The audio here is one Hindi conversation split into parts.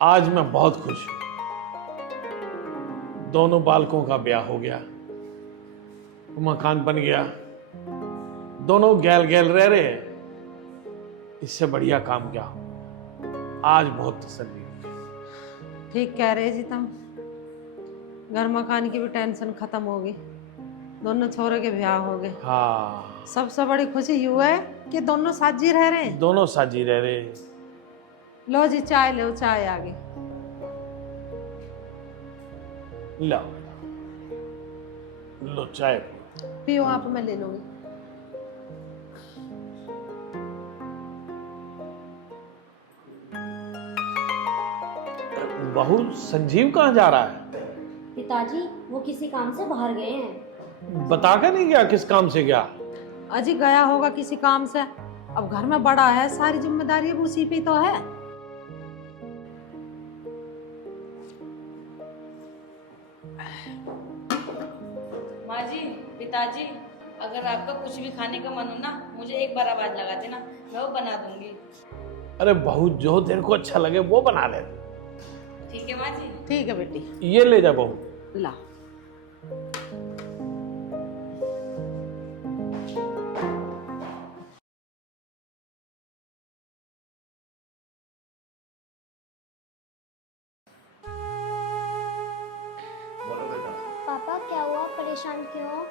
आज मैं बहुत खुश हूं। दोनों बालकों का ब्याह हो गया, मकान बन गया, दोनों गैल गैल रह रहे हैं। इससे बढ़िया काम क्या हो। आज बहुत तसल्ली हुई। ठीक कह रहे जी तुम। घर मकान की भी टेंशन खत्म होगी, दोनों छोरे के ब्याह हो गए। हाँ, सबसे बड़ी खुशी यू है कि दोनों साजी रह रहे हैं। दोनों साजी रह रहे हैं। लो जी चाय लो, चाय आ गई। लाओ लो चाय। पियो आप, मैं ले लूंगी। बहू, संजीव कहाँ जा रहा है? पिताजी वो किसी काम से बाहर गए हैं। बता के नहीं गया किस काम से गया? अजी गया होगा किसी काम से। अब घर में बड़ा है, सारी जिम्मेदारी अब उसी पे तो है। माँ जी, पिताजी, अगर आपका कुछ भी खाने का मन हो ना, मुझे एक बार आवाज लगा देना, मैं वो बना दूंगी। अरे बहू, जो तेरे को अच्छा लगे वो बना ले। ठीक है माँ जी। ठीक है बेटी, ये ले जा बहू। ला। पापा क्या हुआ, परेशान क्यों हो?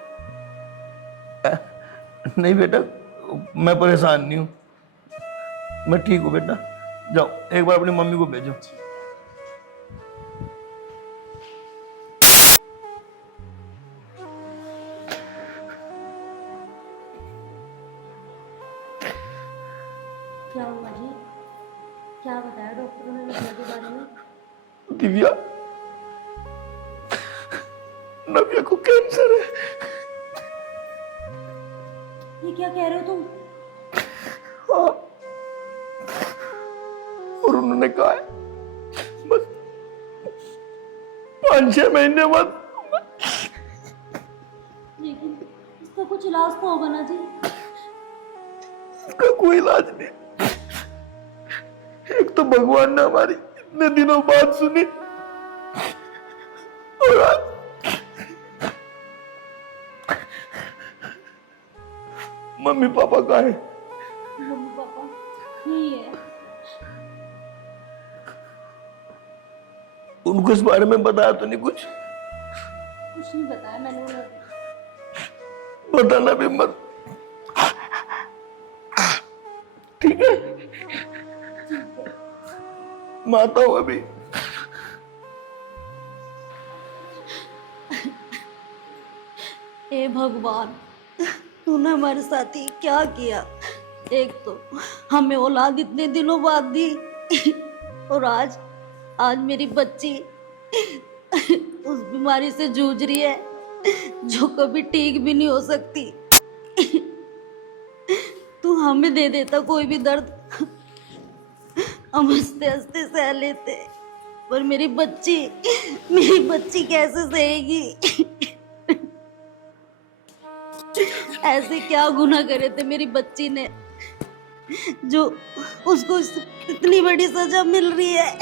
नहीं बेटा, मैं परेशान नहीं हूँ, मैं ठीक हूँ बेटा। जाओ एक बार अपनी मम्मी को भेजो। क्या हुआ जी? क्या बताया डॉक्टरों ने नदिया के बारे में? दिव्या, नव्या को कैंसर है। ये क्या कह रहे हो तुम? हाँ, और उन्होंने कहा है बस 5-6 महीने बाद। लेकिन इसका कुछ इलाज तो होगा ना जी? इसका कोई इलाज नहीं। एक तो भगवान ने हमारी इतने दिनों बाद सुनी, और आज मम्मी पापा कहाँ है? मम्मी पापा नहीं है। उनको इस बारे में बताया तो नहीं कुछ? कुछ नहीं बताया मैंने उन्हें। बताना भी मत, ठीक है? मैं आता हूँ अभी। हे भगवान, तूने हमारे साथ ही क्या किया? एक तो हमें औलाद इतने दिनों बाद दी, और आज मेरी बच्ची उस बीमारी से जूझ रही है जो कभी ठीक भी नहीं हो सकती। तू हमें दे देता कोई भी दर्द, हम हंसते हंसते सह लेते, पर मेरी बच्ची कैसे सहेगी? ऐसे क्या गुनाह करे थे मेरी बच्ची ने जो उसको इतनी बड़ी सजा मिल रही है?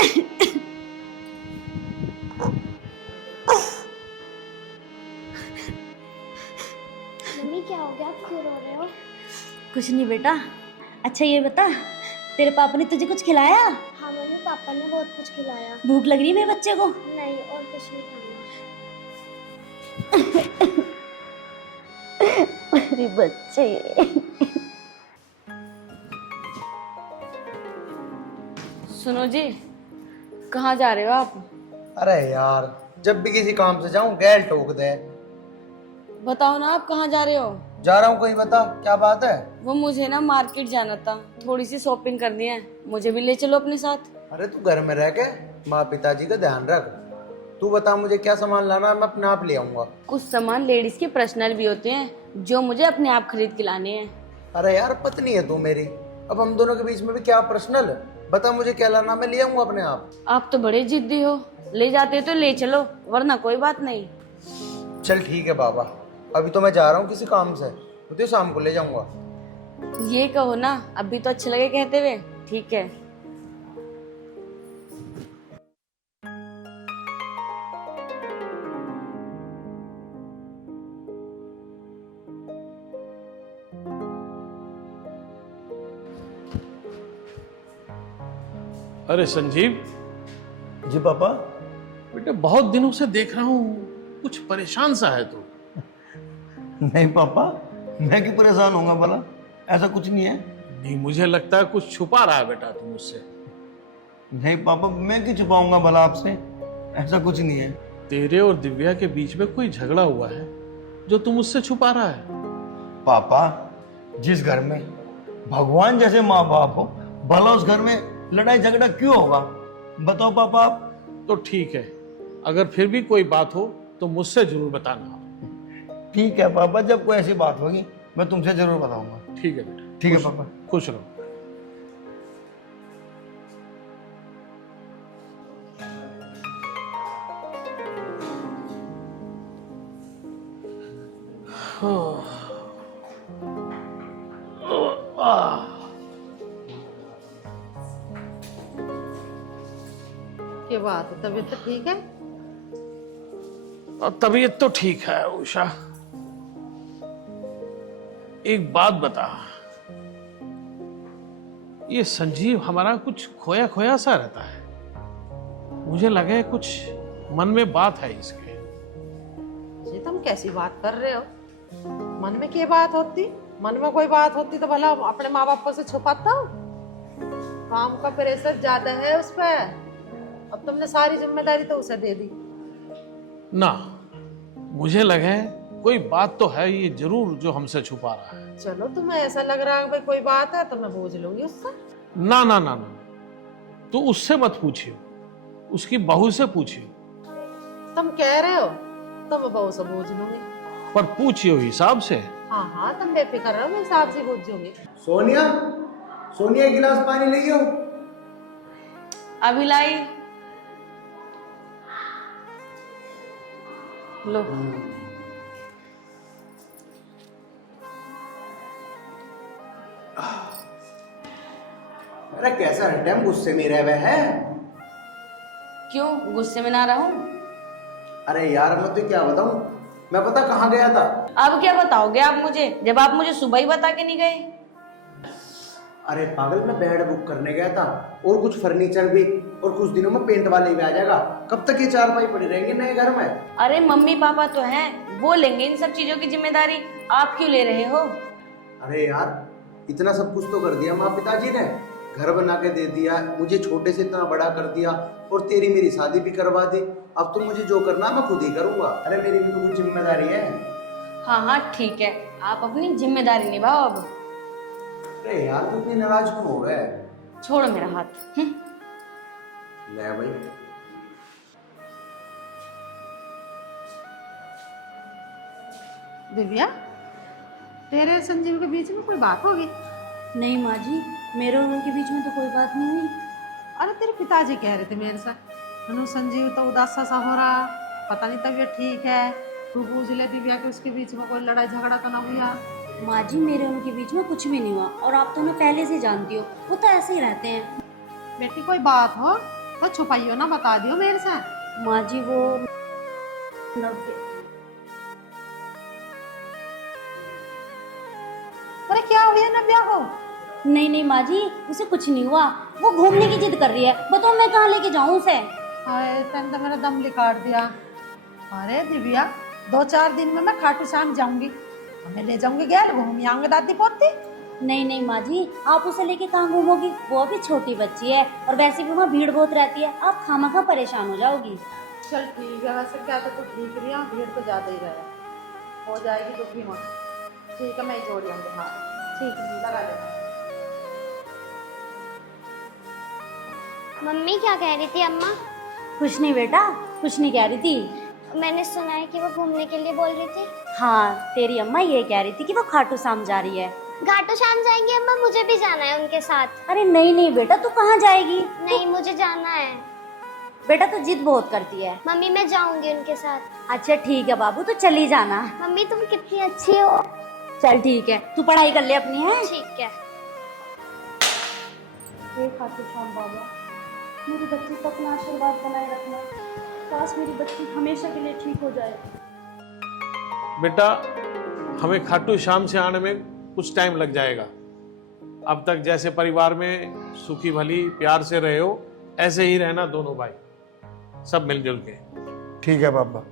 मम्मी क्या हो गया, आप क्यों रो रहे हो? कुछ नहीं बेटा। अच्छा ये बता, तेरे पापा ने तुझे कुछ खिलाया? हाँ मम्मी, पापा ने बहुत कुछ खिलाया। भूख लग रही है मेरे बच्चे को? नहीं, और कुछ नहीं खाना। मेरी बच्ची। सुनो जी, कहाँ जा रहे हो आप? अरे यार, जब भी किसी काम से जाऊं गैल ठोक दे। बताओ ना, आप कहाँ जा रहे हो? जा रहा हूं, कहीं बता क्या बात है? वो मुझे ना मार्केट जाना था, थोड़ी सी शॉपिंग करनी है, मुझे भी ले चलो अपने साथ। अरे तू घर में रह के माँ पिताजी का ध्यान रख। तू बता मुझे क्या सामान लाना है, मैं अपने आप ले आऊंगा। कुछ सामान लेडीज के पर्सनल भी होते हैं जो मुझे अपने आप खरीद के लाने हैं। अरे यार, पत्नी है तू मेरी, अब हम दोनों के बीच में भी क्या पर्सनल? बता मुझे क्या लाना, मैं ले आऊंगा अपने आप। आप तो बड़े जिद्दी हो, ले जाते तो ले चलो, वरना कोई बात नहीं। चल ठीक है बाबा, अभी तो मैं जा रहा हूँ किसी काम से, तो शाम को ले जाऊंगा। ये कहो ना, अभी तो अच्छे लगे कहते हुए। ठीक है। अरे संजीव, जी पापा। बेटा बहुत दिनों से देख रहा हूँ, कुछ परेशान सा है तू। नहीं पापा, मैं क्यों परेशान होऊंगा भला, ऐसा कुछ नहीं है। नहीं, मुझे लगता है कुछ छुपा रहा है बेटा तू मुझसे। नहीं पापा, मैं क्यों छुपाऊंगा भला आपसे, ऐसा कुछ नहीं है। तेरे और दिव्या के बीच में कोई झगड़ा हुआ है जो तू मुझसे छुपा रहा है? पापा, जिस घर में भगवान जैसे माँ बाप हो, भला उस घर में लड़ाई झगड़ा क्यों होगा, बताओ पापा आप। तो ठीक है, अगर फिर भी कोई बात हो तो मुझसे जरूर बताना। ठीक है पापा, जब कोई ऐसी बात होगी मैं तुमसे जरूर बताऊंगा। ठीक है बेटा। ठीक है पापा। खुश रहो। क्या बात है, तबीयत तो ठीक है? और तबीयत तो ठीक है उषा। एक बात बता, ये संजीव हमारा कुछ खोया खोया सा रहता है। मुझे लगे कुछ मन में बात है इसके। जी तुम कैसी बात कर रहे हो? मन में क्या बात होती? मन में कोई बात होती तो भला अपने माँ बाप से छुपाता हूँ? काम का प्रेशर ज्यादा है उस पर, अब तुमने सारी जिम्मेदारी तो उसे दे दी। ना, मुझे लगे कोई बात तो है ये जरूर जो हमसे छुपा रहा है। चलो तुम्हें ऐसा लग रहा है भाई कोई बात है तो मैं पूछ लूंगी उससे। ना ना ना ना, तू उससे मत पूछियो, उसकी बहू से पूछियो। तुम कह रहे हो तो मैं बहू से पूछ लूंगी। पर पूछियो हिसाब से। हाँ हाँ, तुम बेफिक्र रहो, मैं हिसाब से पूछ लूंगी। सोनिया, सोनिया एक गिलास पानी ले आओ। अभी लाई। लो। अरे कैसा हर टाइम गुस्से में रह हुआ है? क्यों गुस्से में ना रहूं? अरे यार मैं तो क्या बताऊं, मैं पता कहाँ गया था? अब क्या बताओगे आप मुझे, जब आप मुझे सुबह ही बता के नहीं गए? अरे पागल, मैं बेड बुक करने गया था और कुछ फर्नीचर भी, और कुछ दिनों में पेंट वाले भी आ जाएगा। कब तक ये चारपाई पड़ी रहेंगे नए घर में? अरे मम्मी पापा तो हैं, वो लेंगे इन सब चीजों की जिम्मेदारी, आप क्यों ले रहे हो? अरे यार, इतना सब कुछ तो कर दिया माँ पिताजी ने, घर बना के दे दिया, मुझे छोटे से इतना बड़ा कर दिया, और तेरी मेरी शादी भी करवा दी। अब तो मुझे जो करना मैं खुद ही करूंगा। अरे मेरी भी तो कुछ जिम्मेदारी है। हाँ हाँ ठीक है, आप अपनी जिम्मेदारी निभाओ अब। अरे यार तू इतनी नाराज क्यों हो गए? छोड़ो मेरा हाथ। ले भाई। दिव्या, तेरे संजीव के बीच में कोई बात होगी? नहीं माँ जी, मेरे और उनके बीच में तो कोई बात नहीं हुई। अरे तेरे पिताजी कह रहे थे मेरे से, अनु संजीव तो उदास सा हो रहा, पता नहीं तबीयत ठीक है, तू पूछ ले दिव्या कि उसके बीच में कोई लड़ाई झगड़ा तो ना हुआ। माँ जी, मेरे उनके बीच में कुछ भी नहीं हुआ, और आप तो उन्हें पहले से जानती हो, वो तो ऐसे ही रहते हैं। बेटी कोई बात हो तो छुपाइयो ना, बता दियो मेरे से। माँ जी वो अरे क्या हो गया नव्या को? नहीं नहीं माँ जी, उसे कुछ नहीं हुआ, वो घूमने की जिद कर रही है, बताओ मैं कहाँ लेके जाऊँ उसे। हाय, तन तो मेरा दम निकाल दिया। अरे दिव्या, 2-4 दिन में मैं खाटू श्याम जाऊंगी, मैं ले जाऊंगी गैल, घूम आऊंगी दादी पोती। नहीं नहीं माँ जी, आप उसे लेके कहाँ घूमोगी, वो अभी छोटी बच्ची है, और वैसे भी वहाँ भीड़ बहुत रहती है, आप खामखा परेशान हो जाओगी। चल ठीक है, वैसे क्या तो ठीक रही है, भीड़ तो ज्यादा ही रहा, हो जाएगी दुखी मत। ठीक है, मैं ही जोड़ लूंगी। हाँ ठीक है, लगा लेना। मम्मी क्या कह रही थी अम्मा? कुछ नहीं बेटा, कुछ नहीं कह रही थी। मैंने सुना है कि वो घूमने के लिए बोल रही थी। हाँ, तेरी अम्मा ये कह रही थी कि वो खाटू श्याम जा रही है। घाटू श्याम जाएंगे अम्मा? मुझे भी जाना है उनके साथ। अरे नहीं नहीं बेटा, तू कहाँ जाएगी? नहीं, मुझे जाना है। बेटा तू जिद बहुत करती है। मम्मी मैं जाऊंगी उनके साथ। अच्छा ठीक है बाबू, तो चली जाना। मम्मी तुम कितनी अच्छी हो। चल ठीक है, तू पढ़ाई कर ले अपनी। है ठीक है। हे खाटू श्याम बाबा, मेरी बच्ची को अपना आशीर्वाद बनाए रखना, काश मेरी बच्ची हमेशा के लिए ठीक हो जाए। बेटा, हमें खाटू श्याम से आने में कुछ टाइम लग जाएगा। अब तक जैसे परिवार में सुखी भली प्यार से रहे हो, ऐसे ही रहना दोनों भाई, सब मिलजुल के। ठीक है पापा। कह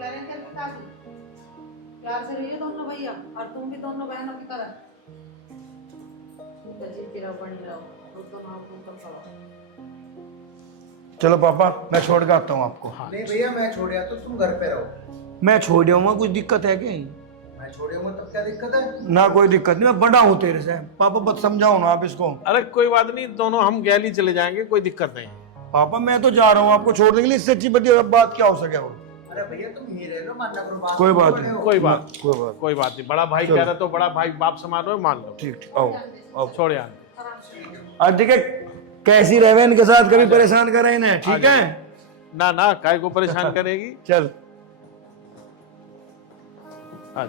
रहे हैं पिताजी, प्यार से रहिए दोनों भैया, और तुम भी दोनों बहनों की तरह। पिताजी तेरा बन रहा हो, दोनों तुम तो खड़ो। चलो पापा, मैं छोड़ के आता हूँ आपको। नहीं भैया, मैं छोड़ आता, तुम घर पे रहो। मैं छोड़ आऊंगा, कुछ दिक्कत है क्या? मैं छोड़ आऊंगा तब क्या दिक्कत है? ना कोई दिक्कत नहीं, मैं बड़ा हूँ तेरे से। पापा बस समझाओ ना आप इसको। अरे कोई बात नहीं, दोनों हम गैली चले जाएंगे, कोई दिक्कत नहीं। पापा मैं तो जा रहा हूँ आपको छोड़ने के लिए, इससे अच्छी बात क्या हो सके वो। अरे भैया तुम ही रह लो, मानना करो बात। कोई बात बड़े नहीं, हो। कोई बात नहीं, बड़ा भाई कह रहा तो बड़ा भाई बाप समान हो, मान लो। ठीक आओ आओ। छोड़ यार। आज देखिए कैसी रहे इनके साथ, कभी परेशान करे इन्हें, ठीक है? ना काय को परेशान करेगी। चल आज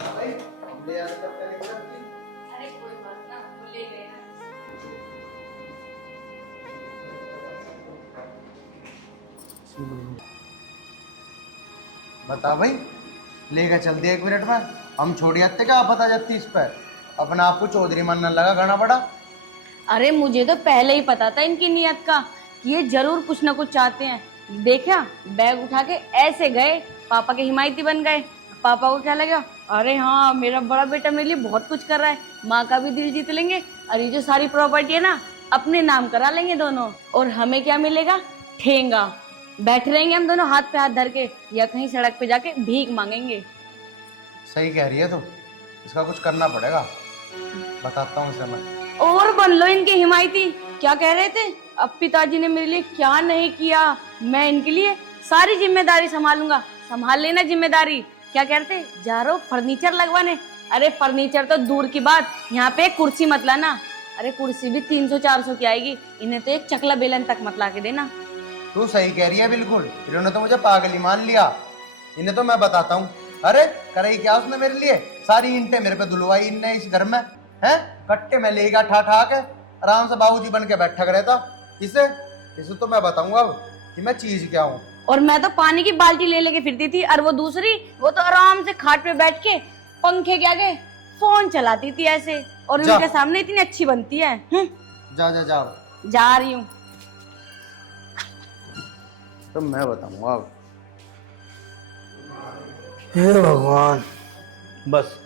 भाई, हमने आज तक पहले क्या की? अरे कोई बात ना, वो ले गए ना। बता भाई, लेकर चल दिया 1 मिनट में, हम छोड़ जाते क्या आप बता जाती इस पर? अपना आपको चौधरी मानने लगा घना बड़ा। अरे मुझे तो पहले ही पता था इनकी नियत का कि ये जरूर कुछ ना कुछ चाहते हैं। देखा, बैग उठा के ऐसे गए, पापा के हिमायती बन गए। पापा को क्या लगा, अरे हाँ मेरा बड़ा बेटा मेरे लिए बहुत कुछ कर रहा है, माँ का भी दिल जीत लेंगे, और ये जो सारी प्रॉपर्टी है ना अपने नाम करा लेंगे दोनों, और हमें क्या मिलेगा? ठेंगा। बैठे रहेंगे हम दोनों हाथ पे हाथ धर के, या कहीं सड़क पे जाके भीख मांगेंगे। सही कह रही है तू, इसका कुछ करना पड़ेगा, बताता हूँ इसे मैं। और बन लो इनके हिमायती। क्या कह रहे थे, अब पिताजी ने मेरे लिए क्या नहीं किया, मैं इनके लिए सारी जिम्मेदारी संभालूंगा। संभाल लेना जिम्मेदारी। क्या कहते, जा रहे हो फर्नीचर लगवाने? अरे फर्नीचर तो दूर की बात, यहाँ पे एक कुर्सी मत लाना। अरे कुर्सी भी 300-400 की आएगी, इन्हें तो एक चकला बेलन तक मत ला के देना। तू सही कह रही है बिल्कुल, इन्होंने तो मुझे पागल ही मान लिया। इन्हें तो मैं बताता हूँ। अरे करे क्या उसने मेरे लिए, सारी ईंटें मेरे पे धुलवाई इनने इस घर में, हैं? कट्टे में लेगा ठा ठा के, आराम से बाबूजी बन के बैठा रहता। इसे तो मैं बताऊंगा अब कि मैं चीज क्या हूँ। और मैं तो पानी की बाल्टी ले लेके फिरती थी, और वो दूसरी, वो तो आराम से खाट पे बैठ के पंखे के आगे फोन चलाती थी ऐसे, और जा। उनके सामने इतनी अच्छी बनती है। जा जा जाओ। जा रही हूँ। तो मैं बताऊंगा अब। हे भगवान, बस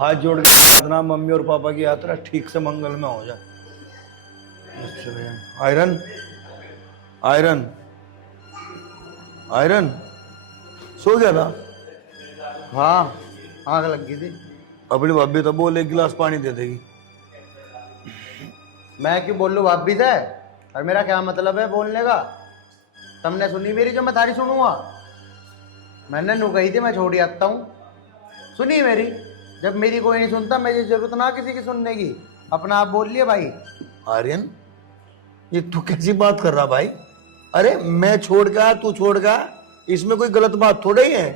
हाथ जोड़ के प्रार्थना, मम्मी और पापा की यात्रा ठीक से मंगल में हो जाए। आयरन आयरन आयरन सो गया था? हाँ, आग लग गई थी। अपनी भाभी तो बोल 1 गिलास पानी दे देगी। मैं क्यों बोलूं भाभी से, और मेरा क्या मतलब है बोलने का? तुमने सुनी मेरी जो मैं थारी सुनूंगा? मैंने नु कही थी मैं छोड़ आता हूँ, सुनी मेरी? जब मेरी कोई नहीं सुनता, मुझे जरूरत ना किसी की सुनने की, अपना आप बोल लिया भाई। आर्यन, ये तू कैसी बात कर रहा भाई? अरे मैं छोड़ गया, तू छोड़ गया, इसमें कोई गलत बात थोड़ा ही है।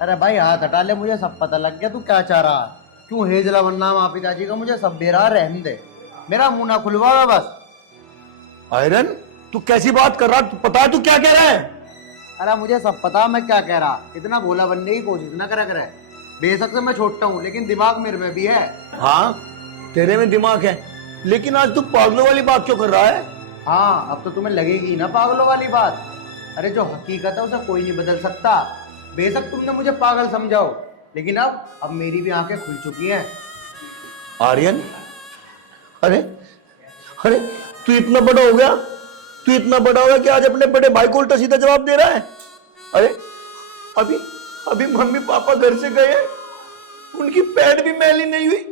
अरे भाई हाथ हटा ले, मुझे सब पता लग गया तू क्या चाह रहा है। क्यों हेजला बनना माँ पिताजी का, मुझे सब बेरा रहने दे, मेरा मुंह ना खुलवाओ बस। आयरन तू कैसी बात कर रहा, तू पता है तू क्या कह रहा है? अरे मुझे सब पता मैं क्या कह रहा, इतना भोला बनने की कोशिश ना करा करे। बेशक से मैं छोटा हूँ, लेकिन दिमाग मेरे में भी है। हाँ तेरे में दिमाग है, लेकिन आज तू पागलों वाली बात क्यों कर रहा है? हाँ, अब तो तुम्हें लगेगी ना पागलों वाली बात। अरे जो हकीकत है उसे कोई नहीं बदल सकता। बेशक तुमने मुझे पागल समझाओ, लेकिन अब मेरी भी आंखें खुल चुकी हैं। आर्यन, अरे अरे तू इतना बड़ा हो गया, तू इतना बड़ा हो गया कि आज अपने बड़े भाई को उल्टा सीधा जवाब दे रहा है। अरे अभी अभी मम्मी पापा घर से गए, उनकी पैंट भी मैली नहीं हुई,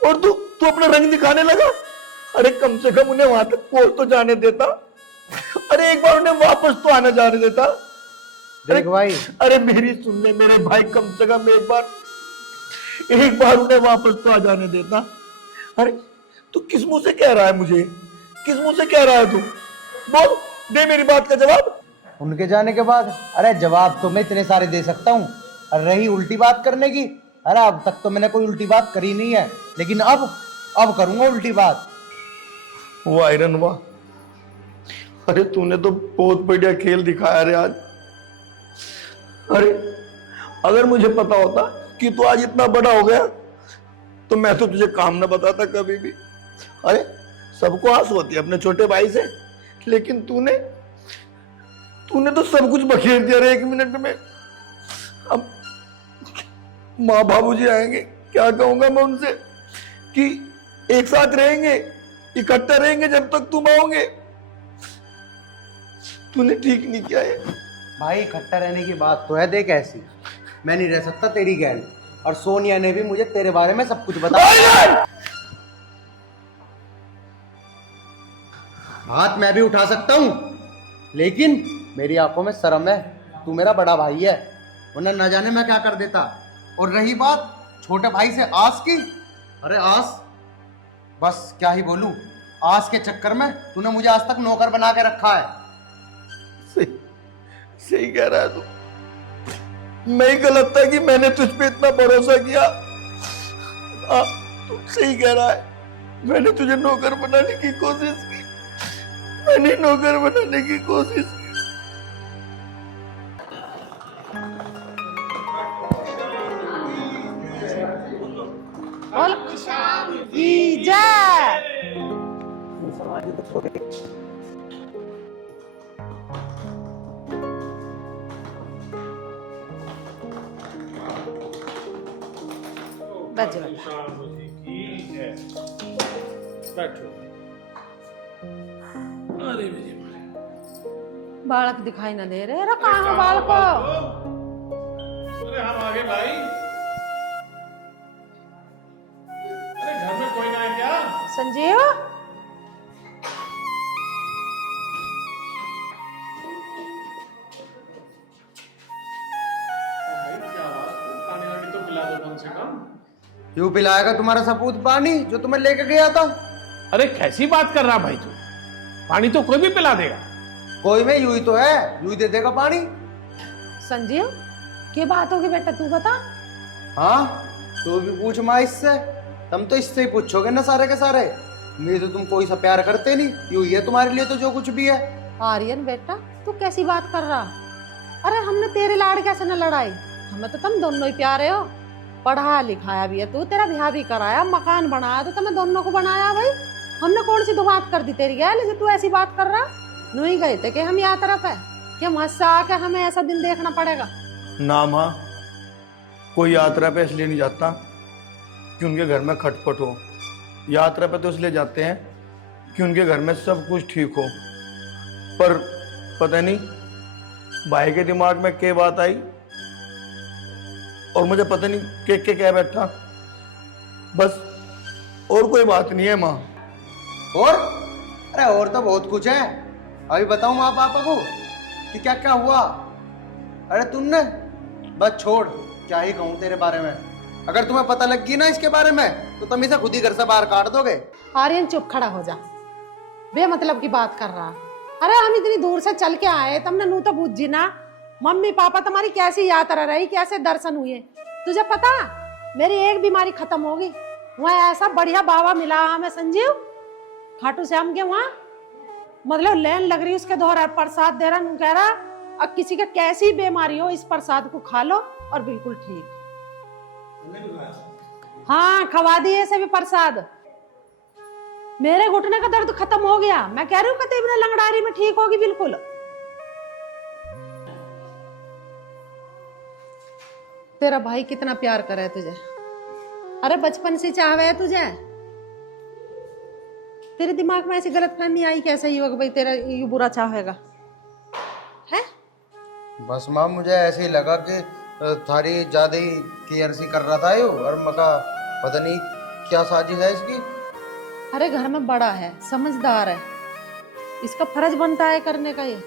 और तू अपना रंग दिखाने लगा। अरे कम से कम उन्हें वहां तक पहुंच तो जाने देता। अरे एक बार उन्हें वापस तो आने जाने देता। अरे देख भाई, अरे मेरी सुनने मेरे भाई, कम से कम एक बार उन्हें वापस तो आ जाने देता। अरे तू किस मुंह से कह रहा है मुझे, किस मुंह से कह रहा है तू? बोल, दे मेरी बात का जवाब। उनके जाने के बाद अरे जवाब तो मैं इतने सारे दे सकता हूँ। और रही उल्टी बात करने की, अरे अब तक तो मैंने कोई उल्टी बात करी नहीं है, लेकिन अब करूंगा उल्टी बात। वो आयरन हुआ, अरे तूने तो बहुत बढ़िया खेल दिखाया रे आज। अरे अगर मुझे पता होता कि तू आज इतना बड़ा हो गया, तो मैं तो तुझे काम ना बताता कभी भी। अरे सबको आस होती है अपने छोटे भाई से, लेकिन तूने तो सब कुछ बखेर दिया रे 1 मिनट में। अब माँ बाबूजी आएंगे, क्या कहूंगा मैं उनसे कि एक साथ रहेंगे, इकट्ठे रहेंगे जब तक तुम आओगे। तूने ठीक नहीं किया है भाई। इकट्ठा रहने की बात तो है, देख ऐसी मैं नहीं रह सकता तेरी गैल। और सोनिया ने भी मुझे तेरे बारे में सब कुछ बताया। हाथ मैं भी उठा सकता हूं, लेकिन मेरी आंखों में शर्म है। तू मेरा बड़ा भाई है, वरना न जाने मैं क्या कर देता। और रही बात छोटे भाई से आस की, अरे आस, बस क्या ही बोलूं। आस के चक्कर में तूने मुझे आज तक नौकर बना के रखा है। सही कह रहा है तू। मैं ही गलत था कि मैंने तुझ पे इतना भरोसा किया। तू सही कह रहा है, मैंने तुझे नौकर बनाने की कोशिश की, मैंने नौकर बनाने की कोशिश की। बोल की जय। बज रहा। बैठो। अरे मेरी माँ। बालक दिखाई ना दे रहे। अरे कहाँ बालक? अरे हम आगे भाई। अरे घर में कोई ना है क्या? संजीव, भाई क्या बात? पानी वानी तो पिला दो कम से कम। क्यों पिलाएगा तुम्हारा सपूत पानी जो तुम्हें लेके गया था? अरे कैसी बात कर रहा भाई तू? पानी तो कोई भी पिला देगा। कोई में यूं ही तो है, यूं ही दे देगा पानी। संजीव क्या बात होगी बेटा, तू बता। हाँ तू भी पूछ माँ इससे। तुम तो इससे ही पूछोगे ना सारे के सारे। मेरे तो तुम कोई सा प्यार करते नहीं, यूं ही है तुम्हारे लिए तो जो कुछ भी है। आर्यन बेटा तू कैसी बात कर रहा? अरे हमने तेरे लाड़ कैसे न लड़ाई, हमें तो तुम दोनों ही प्यारे हो। पढ़ाया लिखाया भी है तू, तेरा ब्याह भी कराया, मकान बनाया तो तुम्हें दोनों को बनाया। भाई हमने कौन सी दो बात कर दी तेरी गैल जो तू ऐसी बात कर रहा? नू ही गए थे कि हम यहाँ तरफ है कि हम हंस आके हमें ऐसा दिन देखना पड़ेगा। ना माँ, कोई यात्रा पे इसलिए नहीं जाता कि उनके घर में खटपट हो। यात्रा पे तो इसलिए जाते हैं कि उनके घर में सब कुछ ठीक हो। पर पता नहीं भाई के दिमाग में क्या बात आई और मुझे पता नहीं के क्या बैठा। बस और कोई बात नहीं है माँ। और अरे और तो बहुत कुछ है। अभी बताऊं माँ पापा को कि क्या क्या हुआ? अरे तुमने बस छोड़, क्या ही कहूं तेरे बारे में। अगर तुम्हें पता लग गई ना इसके बारे में तो तुम इसे खुद ही घर से बाहर काट दोगे। आर्यन चुप खड़ा हो जा, बेमतलब की बात कर रहा। अरे हम इतनी दूर से चल के आए, तुमने नू तो बूझी ना। मम्मी पापा तुम्हारी कैसी यात्रा रही, कैसे दर्शन हुए तुझे पता? मेरी एक बीमारी खत्म होगी। वहाँ ऐसा बढ़िया बाबा मिला हमें संजीव, खाटू श्याम के वहाँ, मतलब लेन लग रही उसके द्वारा प्रसाद दे रहा। कह रहा अब किसी का कैसी बीमारी हो इस प्रसाद को खा लो और बिल्कुल ठीक। हाँ खवा दिए ऐसे भी प्रसाद। मेरे घुटने का दर्द खत्म हो गया। मैं कह रही हूँ कतई बिना लंगड़ारी में ठीक होगी बिल्कुल। तेरा भाई कितना प्यार करे है तुझे। अरे बचपन से चाहवे है तुझे। तेरे दिमाग में ऐसी गलतफहमी आई कैसे ही होगा भाई तेरा ये बुरा चाहेगा है? बस माँ मुझे ऐसे ही लगा कि थारी ज्यादा ही केयर सी कर रहा था ये, और मका पता नहीं क्या साजिश है इसकी। अरे घर में बड़ा है, समझदार है, इसका फर्ज बनता है करने का ये।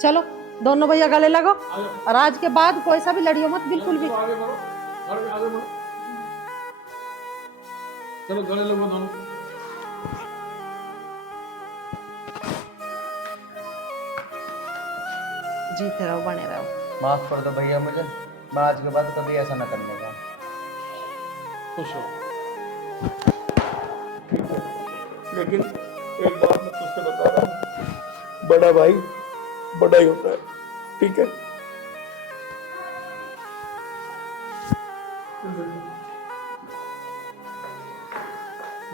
चलो दोनों भैया गले लगो और आज के बाद कोई सा भी लड़ियो मत बिल्कुल भी। आगे बढ़ो, आगे बढ़ो। चलो गले लगो दोनों। जीते रहो, बने रहो। माफ कर दो भैया मुझे, मैं आज के बाद कभी ऐसा न करने का। खुश हो। लेकिन एक बात मैं तुझसे बता रहा हूँ, बड़ा भाई बड़ा ही होता है, ठीक है?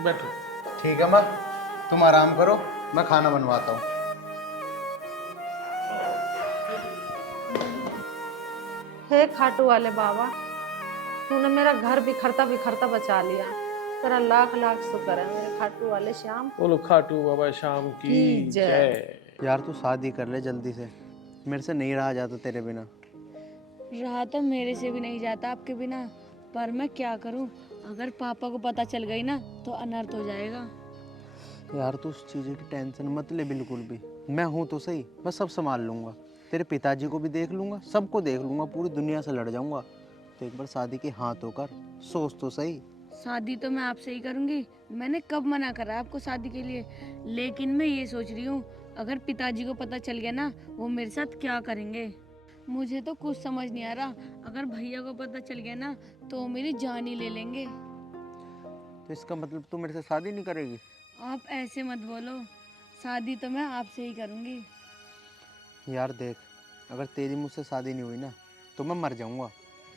बैठो। ठीक है माँ, तुम आराम करो, मैं खाना बनवाता हूँ। हे खाटू वाले बाबा, तूने मेरा घर बिखरता बिखरता बचा लिया। तेरा लाख लाख शुक्र है मेरे खाटू वाले श्याम। बोलो खाटू बाबा श्याम की की जय। जय। यार तू शादी कर ले जल्दी से, मेरे से नहीं रहा जाता तेरे बिना। रहा तो मेरे से भी नहीं जाता आपके बिना, पर मैं क्या करूं, अगर पापा को पता चल गई ना तो अनर्थ हो जाएगा। यार तू उस चीज़ की टेंशन मत ले बिल्कुल भी, मैं हूँ तो सही, मैं सब संभाल लूँगा। तेरे पिताजी को भी देख लूँगा, सबको देख लूँगा, पूरी दुनिया से लड़ जाऊँगा। तो एक बार शादी की हाँ तो कर, सोच तो सही। शादी तो मैं आपसे ही करूंगी, मैंने कब मना करा आपको शादी के लिए। लेकिन मैं ये सोच रही हूँ, अगर पिताजी को पता चल गया ना, वो मेरे साथ क्या करेंगे। मुझे तो कुछ समझ नहीं आ रहा, अगर भैया को पता चल गया ना तो वो मेरी जान ही ले लेंगे। तो इसका मतलब तू मेरे से शादी नहीं करेगी? आप ऐसे मत बोलो, शादी तो मैं आपसे ही करूंगी। यार देख, अगर तेरी मुझसे शादी नहीं हुई ना तो मैं मर जाऊँगा।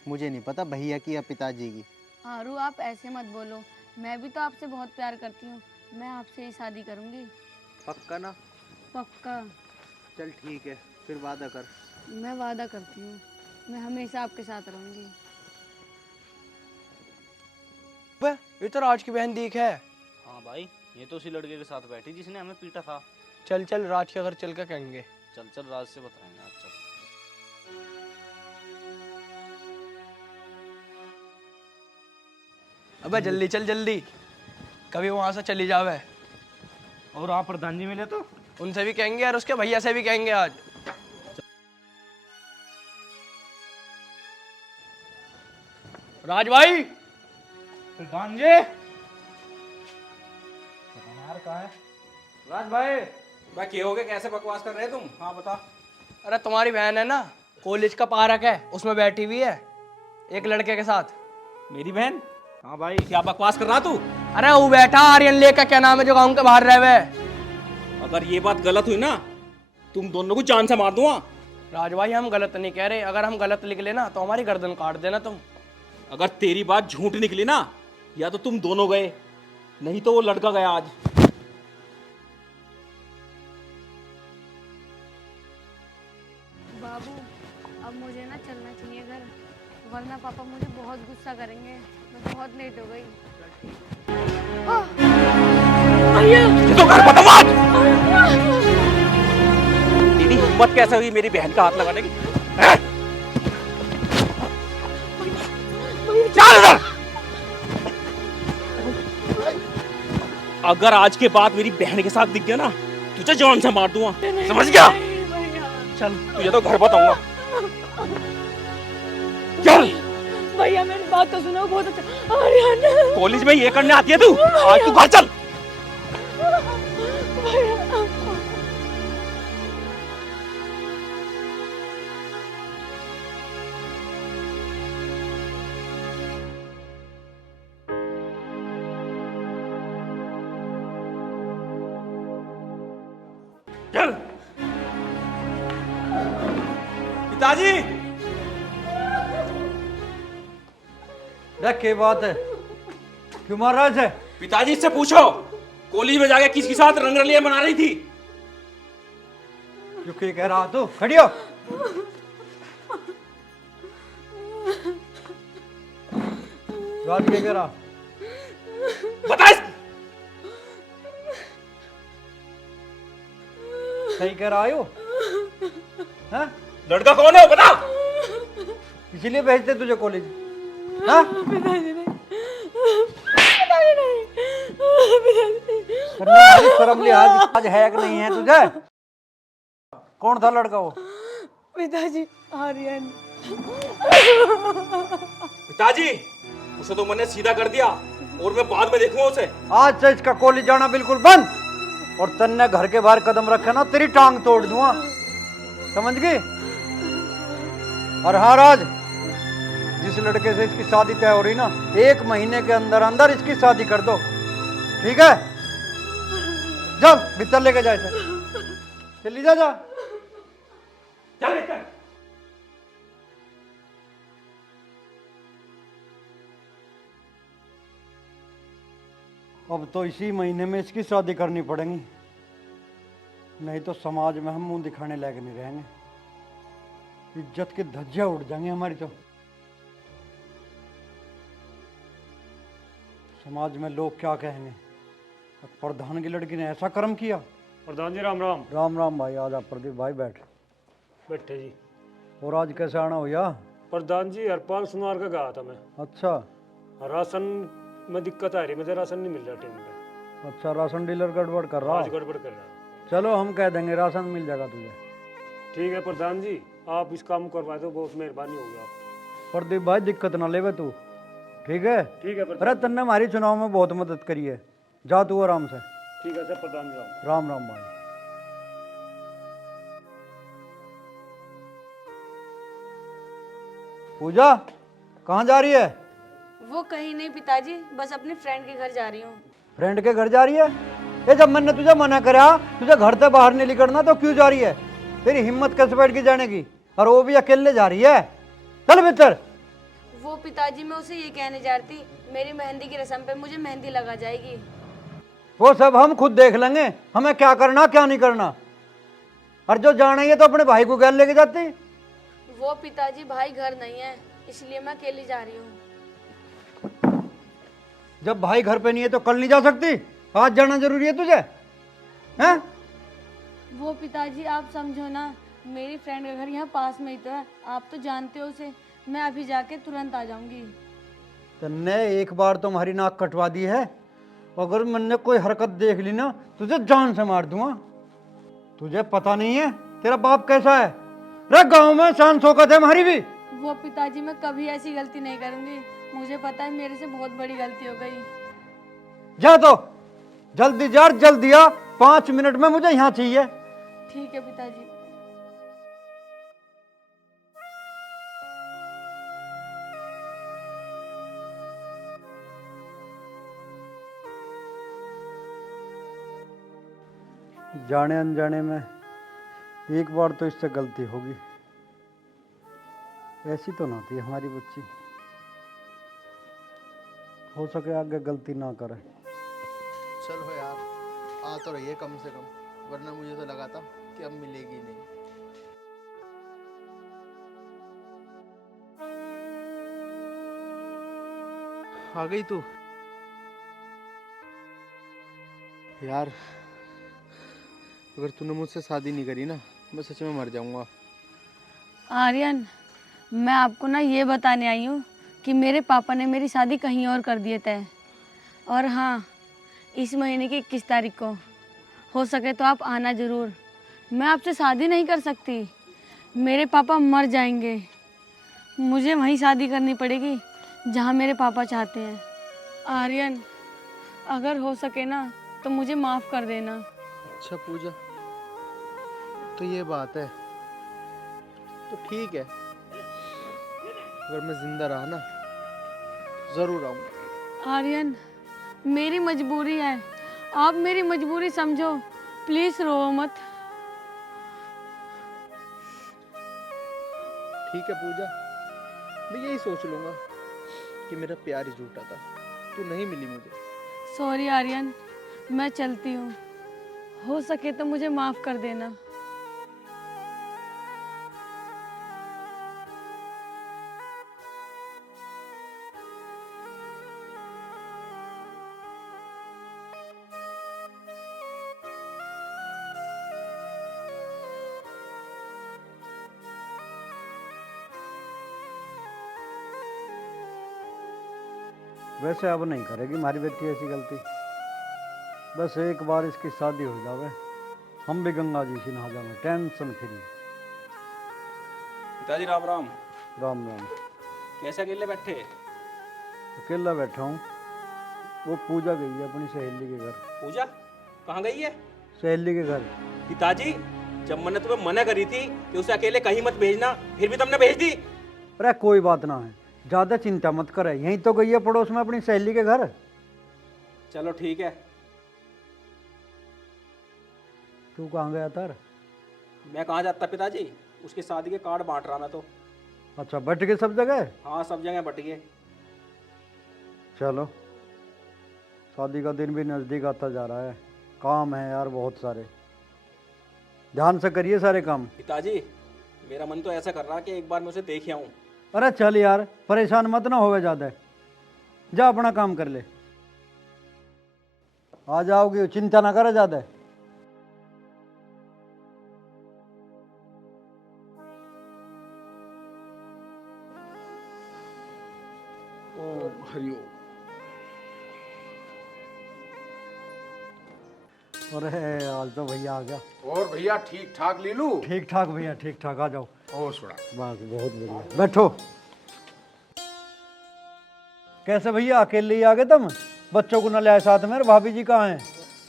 मुझे नहीं पता भैया की या पिताजी की। आरू आप ऐसे मत बोलो, मैं भी तो आपसे बहुत प्यार करती हूँ, मैं आपसे ही शादी करूंगी। पक्का ना? पक्का। चल ठीक है, फिर वादा कर। मैं वादा करती हूँ, मैं हमेशा आपके साथ रहूंगी। बे, ये तो राज की बहन दीख है। हाँ भाई, ये तो उसी लड़के के साथ बैठी जिसने हमें पीटा था। चल चल राज के घर चल के कहेंगे। चल चल, राज से बताएंगे आज। चल अबे जल्दी चल जल्दी, कभी वहां से चली जावे। और आप प्रधान जी मिले तो उनसे भी कहेंगे और उसके भैया से भी कहेंगे आज। राज भाई, प्रधान जी कहाँ है? राज भाई, बाकी हो गए, कैसे बकवास कर रहे तुम? हाँ बता। अरे तुम्हारी बहन है ना, कॉलेज का पार्क है उसमें बैठी हुई है एक लड़के के साथ। मेरी बहन? हाँ भाई, क्या बकवास कर रहा तू? अरे वो बैठा आर्यन लेका, क्या नाम है जो गाँव के बाहर रहे हुए। अगर ये बात गलत हुई ना, तुम दोनों को जान से मार दूंगा। राज भाई हम गलत नहीं कह रहे, अगर हम गलत निकले ना तो हमारी गर्दन काट देना तुम। अगर तेरी बात झूठ निकली ना, या तो तुम दोनों गए, नहीं तो वो लड़का गया आज। बाबू अब मुझे ना चलना चाहिए घर, वरना पापा मुझे बहुत गुस्सा करेंगे, मैं बहुत लेट हो गई। ये तो घर बता मत। तेरी हिम्मत कैसे हुई मेरी बहन का हाथ लगाने की? हैं? चल इधर। अगर आज के बाद मेरी बहन के साथ दिख गया ना, तुझे जान से मार दूंगा, समझ गया? चल तुझे तो घर बताऊंगा। चल भैया मेरी बात तो सुनो, बहुत अच्छा। आर्यन कॉलेज में ये करने आती है तू? आज तू घर चल। चल। पिताजी, क्या बात है? क्यों महाराज है? पिताजी से पूछो, कॉलेज में जाके किसके साथ रंगरलियां बना रही थी? क्यों क्या कह रहा तू? खड़ी हो। राज क्या कह रहा? बता। सही कह रहा हो? हाँ? लड़का कौन है वो बता। इसीलिए भेजते तुझे कॉलेज? हाँ? शर्म लिहाज आज है कि नहीं है तुझे? कौन था लड़का वो? पिताजी, आर्यन। पिताजी, उसे तो मैंने सीधा कर दिया और मैं बाद में देखूंगा उसे। आज से इसका कॉलेज जाना बिल्कुल बंद, और तन्ने घर के बाहर कदम रखे ना तेरी टांग तोड़ दूंगा, समझ गई? और हाँ राज, जिस लड़के से इसकी शादी तय हो रही ना, 1 महीने के अंदर अंदर इसकी शादी कर दो, ठीक है? जा भीतर लेके जाए, चली जा जा। चल लेकर। अब तो इसी महीने में इसकी शादी करनी पड़ेगी, नहीं तो समाज में हम मुंह दिखाने लायक नहीं रहेंगे, इज्जत की धज्जियां उड़ जाएंगी हमारी। तो समाज में लोग क्या कहेंगे, प्रधान की लड़की ने ऐसा कर्म किया। प्रधान जी राम राम। राम राम भाई, आजा प्रदीप भाई बैठ। बैठे जी। और आज कैसे आना हुआ? प्रधान जी हरपाल सुनार का गया था मैं। अच्छा राशन में दिक्कत आ रही, मुझे राशन नहीं मिल रहा टाइम पे। अच्छा, राशन डीलर गड़बड़ कर रहा। आज गड़बड़ कर रहा। चलो हम कह देंगे राशन मिल जाएगा तुझे। ठीक है प्रधान जी, आप इस काम करवा दो, बहुत मेहरबानी होगी आप। प्रदीप भाई दिक्कत ना लेवे तू, ठीक है? ठीक है अरे प्रधान। तन्ने हमारी चुनाव में बहुत मदद करी है, जा तू आराम से। ठीक है सर प्रधान जी राम। राम राम भाई। पूजा कहाँ जा रही है? वो कहीं नहीं पिताजी, बस अपनी फ्रेंड के घर जा रही हूँ। फ्रेंड के घर जा रही है? ये जब मैंने तुझे मना करा तुझे घर से बाहर नहीं निकलना, तो क्यों जा रही है? तेरी हिम्मत कैसे बैठ के जाने की, और वो भी अकेले जा रही है? चल भीतर। वो पिताजी मैं उसे ये कहने जा रही थी, मेरी मेहंदी की रस्म पे मुझे मेहंदी लगा जाएगी। वो सब हम खुद देख लेंगे, हमें क्या करना क्या नहीं करना। और जो जाना ही है तो अपने भाई को घर लेके जाती। वो पिताजी भाई घर नहीं है, इसलिए मैं अकेली जा रही हूँ। जब भाई घर पे नहीं है तो कल नहीं जा सकती? आज जाना जरूरी है तुझे? हैं? वो पिताजी आप समझो ना, मेरी फ्रेंड का घर यहाँ पास में ही तो है, आप तो जानते हो उसे। मैं अभी जाके तुरंत आ जाऊंगी। तन्ने एक बार तो हमारी नाक कटवा दी है, अगर मैंने कोई हरकत देख ली ना तुझे जान से मार दूंगा। तुझे पता नहीं है तेरा बाप कैसा है? रे गांव में शान शौकत है हमारी भी। वो पिताजी मैं कभी ऐसी गलती नहीं करूंगी, मुझे पता है मेरे से बहुत बड़ी गलती हो गई। जा तो जल्दी जा, जल्दी आ, 5 मिनट में मुझे यहाँ चाहिए। ठीक है पिताजी। जाने अनजाने में एक बार तो इससे गलती होगी, ऐसी तो ना थी हमारी बच्ची, हो सके आगे गलती ना करे। चलो यार, आ तो रही है कम से कम, वरना मुझे तो लगा था कि अब मिलेगी नहीं। आ गई तू? यार अगर तूने मुझसे शादी नहीं करी ना, मैं सच में मर जाऊंगा। आर्यन, मैं आपको ना ये बताने आई हूँ कि मेरे पापा ने मेरी शादी कहीं और कर दिए थे। और हाँ, इस महीने की 21 तारीख को हो सके तो आप आना ज़रूर। मैं आपसे शादी नहीं कर सकती, मेरे पापा मर जाएंगे, मुझे वहीं शादी करनी पड़ेगी जहाँ मेरे पापा चाहते हैं। आर्यन, अगर हो सके ना तो मुझे माफ़ कर देना। अच्छा पूजा, तो ये बात है, तो ठीक है, अगर मैं जिंदा रहा ना जरूर आऊंगा। आर्यन, मेरी मजबूरी है, आप मेरी मजबूरी समझो, प्लीज रो मत। ठीक है पूजा, मैं यही सोच लूंगा कि मेरा प्यार ही झूठा था, तू नहीं मिली मुझे। सॉरी आर्यन, मैं चलती हूँ, हो सके तो मुझे माफ कर देना। वैसे अब नहीं करेगी हमारी बेटी ऐसी गलती, बस एक बार इसकी शादी हो जावे, हम भी गंगा जी से नहा जावे, टेंशन फ्री। पिताजी राम राम। राम राम। कैसे अकेले बैठे? अकेला बैठा हूँ, वो पूजा गई है अपनी सहेली के घर। पूजा कहाँ गई है? सहेली के घर। पिताजी, जब मैंने तुम्हें मना करी थी कि उसे अकेले कहीं मत भेजना, फिर भी तुमने भेज दी। अरे कोई बात ना है, ज्यादा चिंता मत करे, यहीं तो गई है पड़ोस में अपनी सहेली के घर। चलो ठीक है। तू कहाँ गया था? मैं कहाँ जाता पिताजी, उसकी शादी के कार्ड बांट रहा मैं तो। अच्छा, बट गए सब जगह? हाँ सब जगह बट गए। चलो शादी का दिन भी नजदीक आता जा रहा है, काम है यार बहुत सारे, ध्यान से करिए सारे काम। पिताजी मेरा मन तो ऐसा कर रहा है कि एक बार मैं उसे देख आऊं। अरे चल यार, परेशान मत ना होवे ज्यादा, जा अपना काम कर ले, आ जाओगी, चिंता ना करे ज्यादा। ओम हरिओम। अरे आज तो भैया आ गया। और भैया ठीक ठाक लीलू? ठीक ठाक भैया, ठीक ठाक, आ जाओ। ओ सुना। बस बहुत बढ़िया, बैठो। कैसे भैया, अकेले ही आ गए तुम? बच्चों को न ले आए साथ में? भाभी जी कहाँ हैं?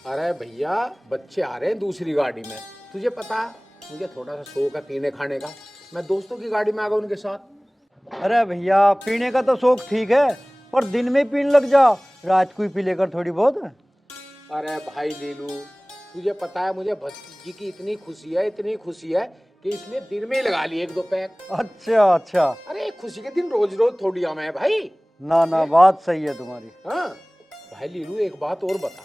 अरे भैया बच्चे आ रहे हैं दूसरी गाड़ी में, तुझे पता मुझे थोड़ा सा शौक है पीने खाने का, मैं दोस्तों की गाड़ी में आ गया उनके साथ। अरे भैया पीने का तो शौक ठीक है, पर दिन में पीने लग जा, रात को ही पी लेकर थोड़ी बहुत। अरे भाई लीलू तुझे पता है मुझे भतीजी की इतनी खुशी है कि इसलिए दिन में ही लगा ली एक दो पैक। अच्छा अच्छा। अरे खुशी के दिन रोज रोज थोड़ी आम है भाई। ना ना बात सही है तुम्हारी। हाँ भाई लीलू एक बात और बता,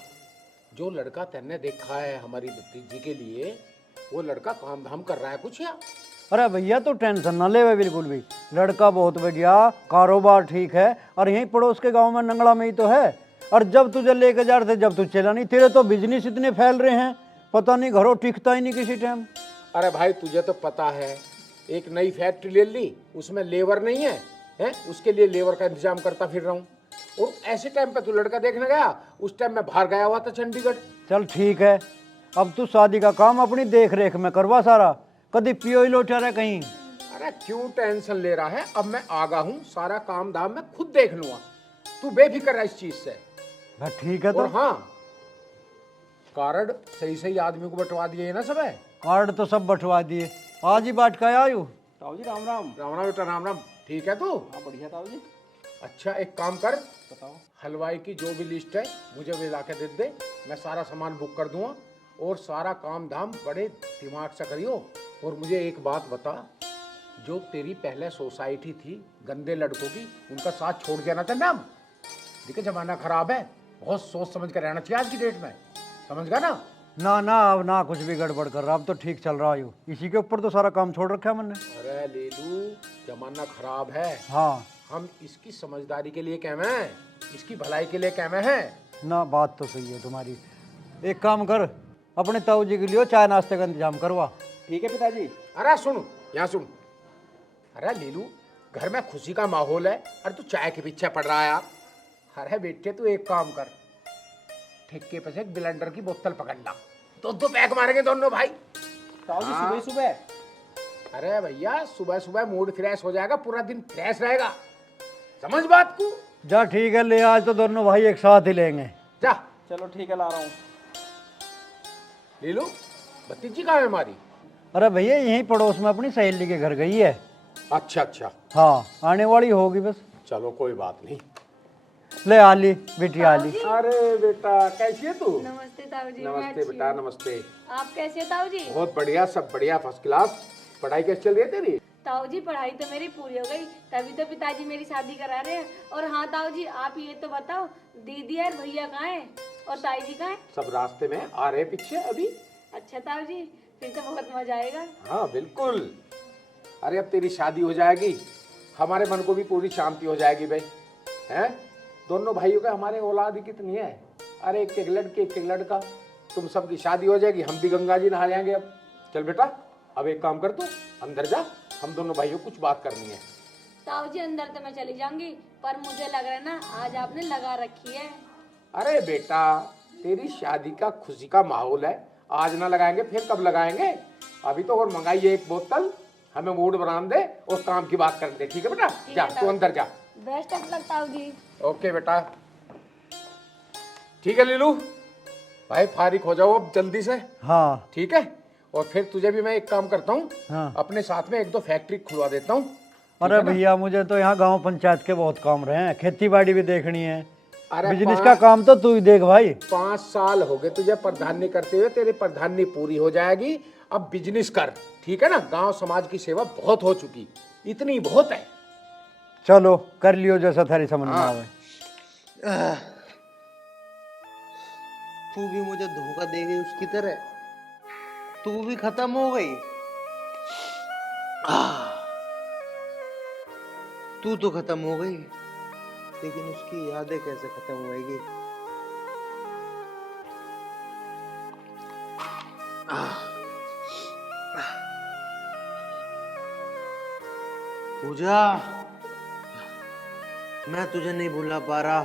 जो लड़का तेने देखा है हमारी भतीजी के लिए, वो लड़का काम धाम कर रहा है कुछ या? अरे भैया तो टेंशन ना ले बिल्कुल भी, लड़का बहुत बढ़िया, कारोबार ठीक है, और यहीं पड़ोस के गांव में नंगड़ा में ही तो है। और जब तुझे लेके जा रहे थे जब तू चला नहीं, तेरे तो बिजनेस इतने फैल रहे हैं, पता नहीं घरों टिकता ही नहीं किसी टाइम। अरे भाई तुझे तो पता है, एक नई फैक्ट्री ले ली, उसमें लेबर नहीं है, उसके लिए लेबर का इंतजाम करता फिर रहा हूँ, और ऐसे टाइम पे तू लड़का देखने गया, उस टाइम मैं बाहर गया हुआ था चंडीगढ़। चल ठीक है, अब तू शादी का काम अपनी देख रेख में करवा सारा, कभी पियो ही लोटा रहे कहीं। अरे क्यों टेंशन ले रहा है, अब मैं आगा हूँ, सारा काम धाम मैं खुद देख लूंगा, तू बेफिक्र है इस चीज से। ठीक है तो। और हाँ, कार्ड सही सही आदमी को बंटवा दिए ना सब है? कार्ड तो सब बंटवा दिए, आज ही बांट का आयु। ताऊ जी राम राम। राम राम बेटा राम राम। ठीक है तू? हाँ बढ़िया ताऊ जी। अच्छा एक काम कर, बताओ। हलवाई की जो भी लिस्ट है मुझे वो ला के दे दे, मैं सारा सामान बुक कर दूंगा, और सारा काम धाम बड़े दिमाग से करियो। और मुझे एक बात बता, जो तेरी पहले सोसाइटी थी गंदे लड़कों की, उनका साथ छोड़ देना था ना। देखिए जमाना खराब है, बहुत सोच समझ कर रहना चाहिए आज की डेट में, समझ गया ना? ना ना अब ना कुछ भी गड़बड़ कर रहा, अब तो ठीक चल रहा है, इसी के ऊपर तो सारा काम छोड़ रखा है मैंने। अरे लीलू जमाना खराब है, हाँ हम इसकी समझदारी के लिए कहवे हैं, इसकी भलाई के लिए कहवे हैं ना। बात तो सही है तुम्हारी, एक काम कर, अपने ताऊ जी के लिए चाय नाश्ते का इंतजाम करवा। ठीक है पिताजी। अरे सुन यहाँ सुन, अरे लीलू घर में खुशी का माहौल है, अरे तू चाय के पीछे पड़ रहा है यार। अरे बेटे तू एक काम कर, ठेके पे से एक ब्लेंडर की बोतल पकड़ ला, दो पैक मारेंगे दोनों भाई। ताऊ जी सुबह सुबह। अरे भैया सुबह सुबह मूड फ्रेश हो जाएगा, पूरा दिन फ्रेश रहेगा, समझ बात को? जा ठीक है, ले आज तो दोनों भाई एक साथ ही लेंगे। जा चलो ठीक है ला रहा हूँ। लीलू भतीजी कहाँ है हमारी? अरे भैया यहीं पड़ोस में अपनी सहेली के घर गई है। अच्छा अच्छा। हाँ आने वाली होगी बस। चलो कोई बात नहीं। ले आली बेटी आली। अरे बेटा कैसी है तू? नमस्ते ताऊ जी। नमस्ते बेटा नमस्ते। आप कैसे हो ताऊ जी? बहुत बढ़िया, सब बढ़िया, फर्स्ट क्लास। पढ़ाई कैसे चल रही है तेरी? ताऊ जी पढ़ाई तो मेरी पूरी हो गई, तभी तो पिताजी मेरी शादी करा रहे हैं। और हाँ ताऊ जी आप ये तो बताओ, दीदी और भैया कहाँ हैं और ताई जी कहाँ हैं? सब रास्ते में आ रहे पीछे अभी। अच्छा ताऊ जी फिर तो बहुत मजा आएगा। हाँ बिल्कुल। अरे अब तेरी शादी हो जाएगी, हमारे मन को भी पूरी शांति हो जाएगी भाई, हैं? दोनों भाइयों का हमारे औलाद ही कितनी है, अरे एक एक लड़के एक एक लड़का, तुम सबकी शादी हो जाएगी, हम भी गंगा जी नहा जाएंगे। अब चल बेटा, अब एक काम कर तू अंदर जा, हम दोनों भाइयों कुछ बात करनी है। ताऊ जी अंदर तो मैं चली जाऊंगी, पर मुझे लग रहा है ना आज आपने लगा रखी है। अरे बेटा तेरी शादी का खुशी का माहौल है, आज ना लगाएंगे फिर कब लगाएंगे? अभी तो और मंगाइए एक बोतल, हमें मूड बनाने दे और काम की बात करने दे, ठीक है बेटा? जा तू अंदर जा। बेस्ट ऑफ लक ताऊ जी। ओके बेटा। ठीक है लीलू भाई, फारिग हो जाओ अब जल्दी से। हाँ ठीक है, और फिर तुझे भी मैं एक काम करता हूँ, हाँ। अपने साथ में एक दो फैक्ट्री खुलवा देता हूँ। अरे भैया मुझे तो यहाँ गांव पंचायत के बहुत काम रहे हैं, खेती बाड़ी भी देखनी है, अरे बिजनेस का काम तो तू ही देख भाई। 5 साल हो गए तुझे प्रधानी करते हुए, तेरी प्रधानी पूरी हो जाएगी, अब बिजनेस कर, ठीक है ना? गांव समाज की सेवा बहुत हो चुकी, इतनी बहुत है। चलो कर लियो जैसा थारी समझ में हाँ। आवे। तू भी मुझे धोखा दे गई उसकी तरह, तू भी खत्म हो गई। तू तो खत्म हो गई, लेकिन उसकी यादें कैसे खत्म होएगी? पूजा, मैं तुझे नहीं भुला पा रहा।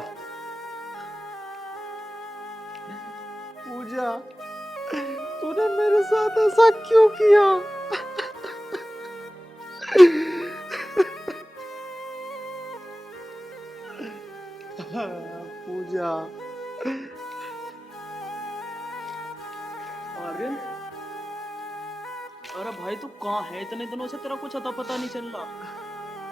पूजा, तूने मेरे साथ ऐसा क्यों किया? पूजा। आर्यन, अरे भाई तू कहाँ है? इतने दिनों से तेरा कुछ अता पता नहीं चल रहा।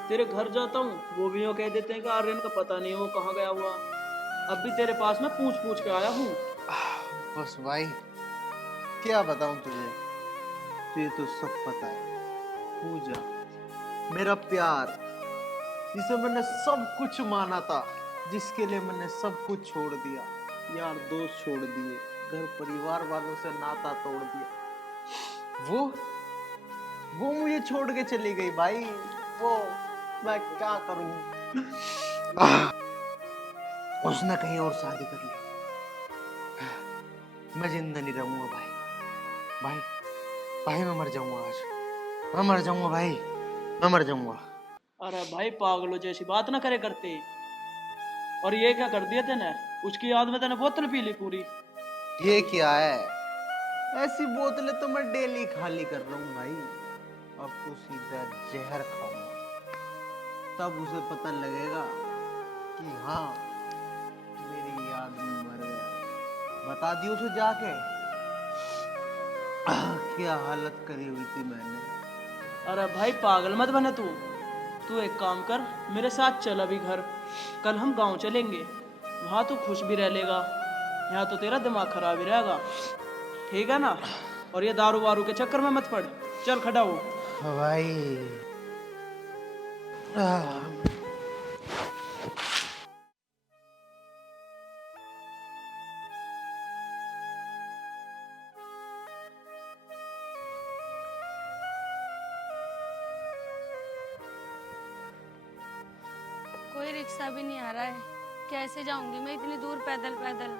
तेरे घर जाता हूँ, वो भी यूँ कह देते हैं कि आर्यन का पता नहीं है वो कहाँ गया हुआ। अब भी तेरे पास मैं पूछ पूछ के आया हूँ। बस भाई, क्या बताऊं तुझे, तुझे तो सब पता है। पूजा, मेरा प्यार, जिसे मैंने सब कुछ माना था, जिसके लिए मैंने सब कुछ छोड़ दिया, यार दोस्त छोड़ दिए, घर परिवार वालों से नाता तोड़ दिया, वो मुझे छोड़ के चली गई भाई। वो मैं क्या करूं? उसने कहीं और शादी कर ली। मैं जिंदा नहीं रहूंगा भाई। भाई मैं मर जाऊंगा आज। मैं मर जाऊंगा भाई, मैं मर जाऊंगा। अरे भाई पागलों जैसी बात ना करे करते। और ये क्या कर दिया तेने? उसकी याद में तेने बोतल पी ली पूरी। ये क्या है? ऐसी बोतलें तो मैं डेली खाली कर रहा हूँ भाई। अब तो सीधा जहर खाऊंगा, तब उसे पता लगेगा कि हाँ, मेरी याद में मर गया। बता दियो उसे जाके क्या हालत करी हुई थी मैंने। अरे भाई पागल मत बने तू एक काम कर, मेरे साथ चल अभी घर। कल हम गांव चलेंगे, वहाँ तू खुश भी रह लेगा, यहाँ तो तेरा दिमाग खराब ही रहेगा, ठीक है ना? और ये दारू वारू के चक्कर में मत पड़। चल खड़ा हो भाई। कोई रिक्शा भी नहीं आ रहा है, कैसे जाऊंगी मैं इतनी दूर पैदल पैदल?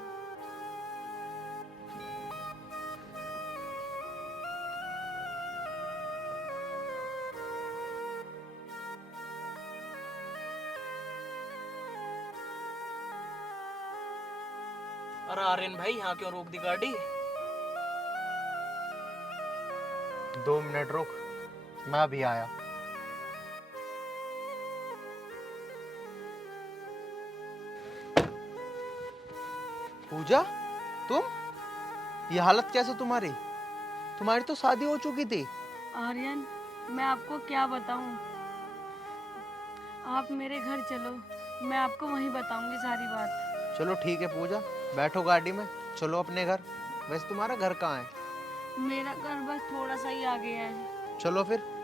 अरे आर्यन भाई, यहाँ क्यों रोक दी गाड़ी? 2 मिनट रुक, मैं अभी आया। पूजा, तुम? ये हालत कैसे तुम्हारी? तुम्हारी तो शादी हो चुकी थी। आर्यन, मैं आपको क्या बताऊं? आप मेरे घर चलो, मैं आपको वहीं बताऊंगी सारी बात। चलो ठीक है पूजा, बैठो गाड़ी में, चलो अपने घर। वैसे तुम्हारा घर कहाँ है? मेरा घर बस थोड़ा सा ही आगे है। चलो फिर।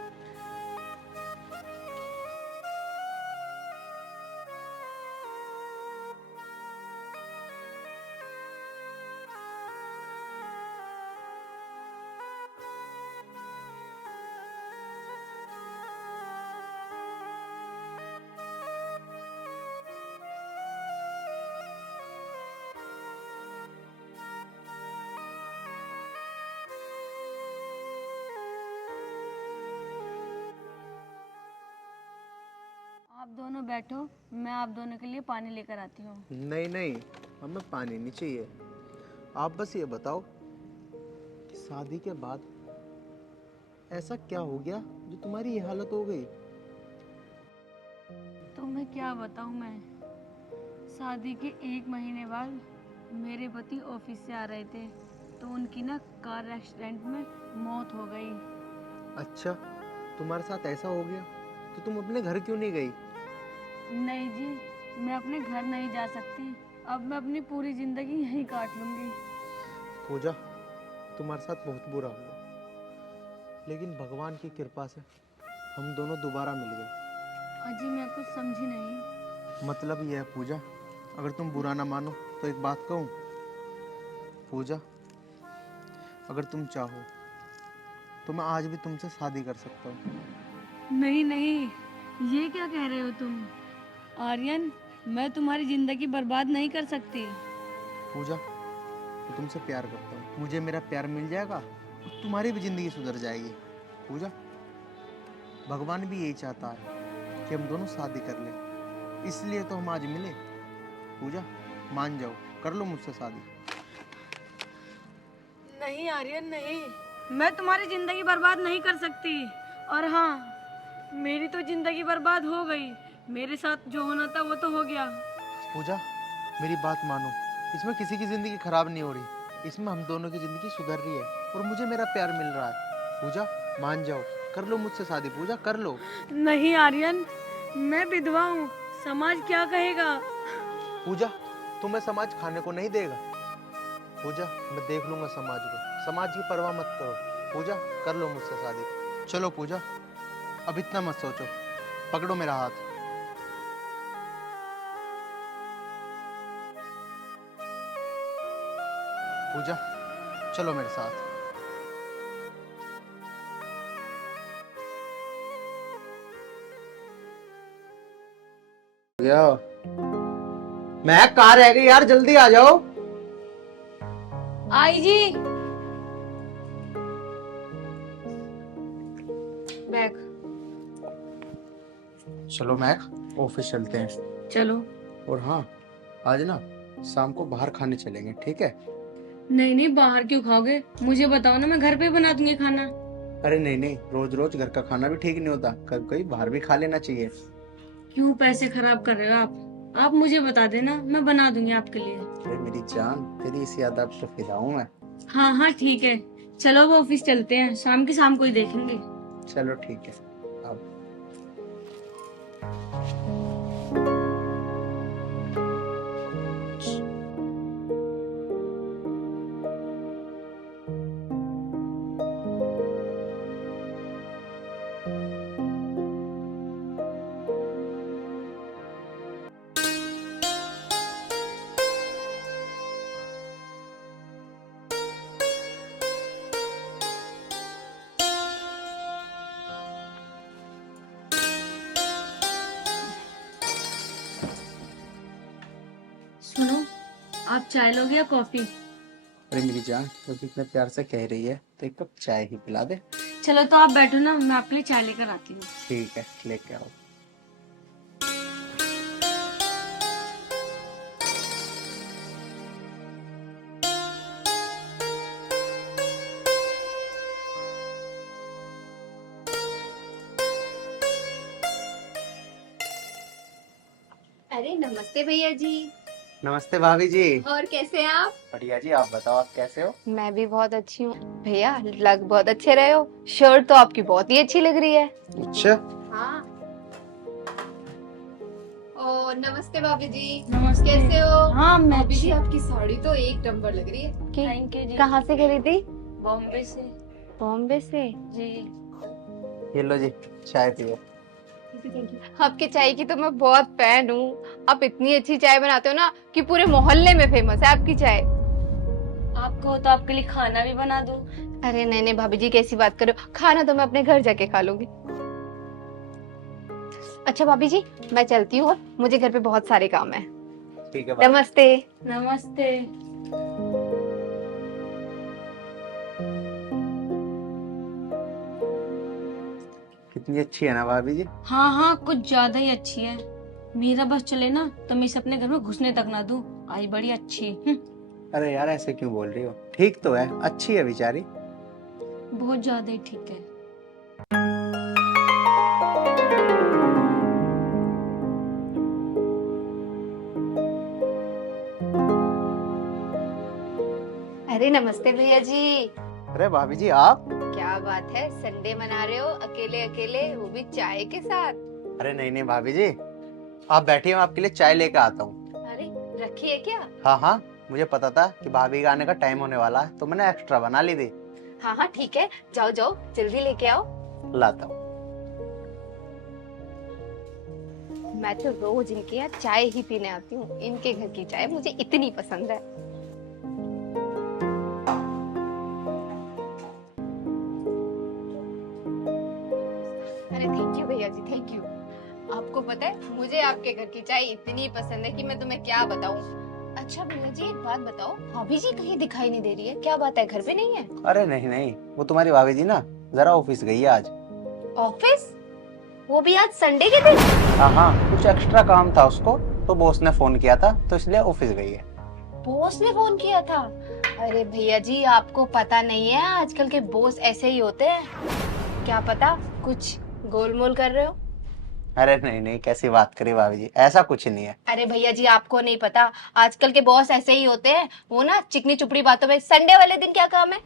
आप दोनों बैठो, मैं आप दोनों के लिए पानी लेकर आती हूँ। नहीं नहीं, हमें पानी नहीं चाहिए। आप बस ये बताओ कि शादी के बाद ऐसा क्या हो गया जो तुम्हारी ये हालत हो गई? तो मैं क्या बताऊँ मैं? शादी के 1 महीने बाद मेरे पति ऑफिस से आ रहे थे, तो उनकी ना कार एक्सीडेंट में मौत हो गई। अच्छा, तुम्हारे साथ ऐसा हो गया तो तुम अपने घर क्यों नहीं गई? नहीं जी, मैं अपने घर नहीं जा सकती। अब मैं अपनी पूरी जिंदगी यहीं काट लूंगी। पूजा, तुम्हारे साथ बहुत बुरा हुआ, लेकिन भगवान की कृपा से हम दोनों दोबारा मिल गए। अजी मैं कुछ समझी नहीं। मतलब यह है पूजा, अगर तुम बुरा ना मानो तो एक बात कहूँ। पूजा, अगर तुम चाहो तो मैं आज भी तुमसे शादी कर सकता हूँ। नहीं नहीं, ये क्या कह रहे हो तुम? आर्यन, मैं तुम्हारी जिंदगी बर्बाद नहीं कर सकती। पूजा, मैं तुमसे प्यार करता हूँ, मुझे मेरा प्यार मिल जाएगा और तुम्हारी भी जिंदगी सुधर जाएगी। पूजा, भगवान भी यही चाहता है कि हम दोनों शादी कर लें, इसलिए तो हम आज मिले। पूजा, मान जाओ, कर लो मुझसे शादी। नहीं आर्यन नहीं, मैं तुम्हारी जिंदगी बर्बाद नहीं कर सकती। और हाँ, मेरी तो जिंदगी बर्बाद हो गई, मेरे साथ जो होना था वो तो हो गया। पूजा, मेरी बात मानो, इसमें किसी की जिंदगी खराब नहीं हो रही, इसमें हम दोनों की जिंदगी सुधर रही है और मुझे मेरा प्यार मिल रहा है। पूजा, मान जाओ, कर लो मुझसे शादी। पूजा, कर लो। नहीं आर्यन, मैं विधवा हूँ, समाज क्या कहेगा? पूजा, तुम्हें समाज खाने को नहीं देगा। पूजा, मैं देख लूंगा समाज को, समाज की परवाह मत करो। पूजा, कर लो मुझसे शादी। चलो पूजा, अब इतना मत सोचो, पकड़ो मेरा हाथ। पूजा, चलो मेरे साथ। मैं कहाँ रह गई यार, जल्दी आ जाओ। आई जी। बैग। चलो मैक, ऑफिस चलते हैं। चलो। और हाँ, आज ना शाम को बाहर खाने चलेंगे, ठीक है? नहीं नहीं, बाहर क्यों खाओगे? मुझे बताओ ना, मैं घर पे बना दूंगी खाना। अरे नहीं नहीं, रोज रोज घर का खाना भी ठीक नहीं होता, कभी कभी बाहर भी खा लेना चाहिए। क्यों पैसे खराब कर रहे हो आप मुझे बता देना, मैं बना दूंगी आपके लिए। अरे मेरी जान, तेरी इस याद तो फिदा हूं मैं। हाँ हाँ ठीक है, चलो अब ऑफिस चलते हैं, शाम के शाम को ही देखेंगे। चलो ठीक है, अब सुनो, आप चाय लोगे या कॉफी? अरे मेरी जान, तो इतने प्यार से कह रही है तो एक कप चाय ही पिला दे। चलो तो आप बैठो ना, मैं आपके लिए चाय लेकर आती हूँ। ठीक है, लेके आओ। अरे नमस्ते भैया जी। नमस्ते भाभी जी। और कैसे हैं आप? बढ़िया जी, आप बताओ, आप कैसे हो? मैं भी बहुत अच्छी हूँ भैया, लग बहुत अच्छे रहे हो। शर्ट तो आपकी बहुत ही अच्छी लग रही है। अच्छा। हाँ। ओ नमस्ते भाभी जी। नमस्ते। कैसे हो? हाँ मैं भाभी जी अच्छी। आपकी साड़ी तो एक नंबर लग रही है। थैंक यू जी। कहाँ से खरीदी? बॉम्बे से। बॉम्बे से? जी। ये लो जी, चाय पियो। आपके चाय की तो मैं बहुत फैन हूँ। आप इतनी अच्छी चाय बनाते हो ना कि पूरे मोहल्ले में फेमस है आपकी चाय। आपको तो आपके लिए खाना भी बना दूँ। अरे नहीं नहीं भाभी जी, कैसी बात कर रहे हो, खाना तो मैं अपने घर जाके खा लूंगी। अच्छा भाभी जी, मैं चलती हूँ, मुझे घर पे बहुत सारे काम है। ठीक है। नमस्ते। नमस्ते। कितनी अच्छी है ना भाभी जी? हाँ हाँ, कुछ ज्यादा ही अच्छी है। मेरा बस चले ना तो मैं इसे अपने घर में घुसने तक ना दूं। आई बड़ी अच्छी। अरे यार, ऐसे क्यों बोल रही हो? ठीक तो है, अच्छी है बेचारी। बहुत ज्यादा ही ठीक है। अरे नमस्ते भैया जी। अरे भाभी जी, आप? क्या बात है, संडे मना रहे हो अकेले अकेले, वो भी चाय के साथ? अरे नहीं नहीं भाभी जी, आप बैठिए, मैं आपके लिए चाय लेकर आता हूँ। अरे रखी है क्या? हाँ हाँ, मुझे पता था कि भाभी का आने का टाइम होने वाला है, तो मैंने एक्स्ट्रा बना ली थी। हाँ हाँ ठीक है, जाओ जाओ जल्दी लेके आओ। लाता हूँ। मैं तो रोज इनके यहाँ चाय ही पीने आती हूँ, इनके घर की चाय मुझे इतनी पसंद है। अरे थैंक यू भैया जी, थैंक यू। आपको पता है मुझे आपके घर की चाय इतनी पसंद है कि मैं तुम्हें क्या बताऊं। अच्छा भैया जी एक बात बताओ, भाभी जी कहीं दिखाई नहीं दे रही है, क्या बात है, घर पे नहीं है? अरे नहीं नहीं, वो तुम्हारी भाभी जी ना जरा ऑफिस गई है आज। ऑफिस? वो भी आज संडे के दिन? हाँ, कुछ एक्स्ट्रा काम था उसको, तो बॉस ने फोन किया था तो इसलिए ऑफिस गई है। बॉस ने फोन किया था? अरे भैया जी आपको पता नहीं है आजकल के बॉस ऐसे ही होते हैं, क्या पता कुछ गोलमोल कर रहे हो। अरे नहीं नहीं, कैसी बात करी भाभी जी, ऐसा कुछ नहीं है। अरे भैया जी आपको नहीं पता, आजकल के बॉस ऐसे ही होते हैं, वो ना चिकनी चुपड़ी बातों में। संडे वाले दिन क्या काम है?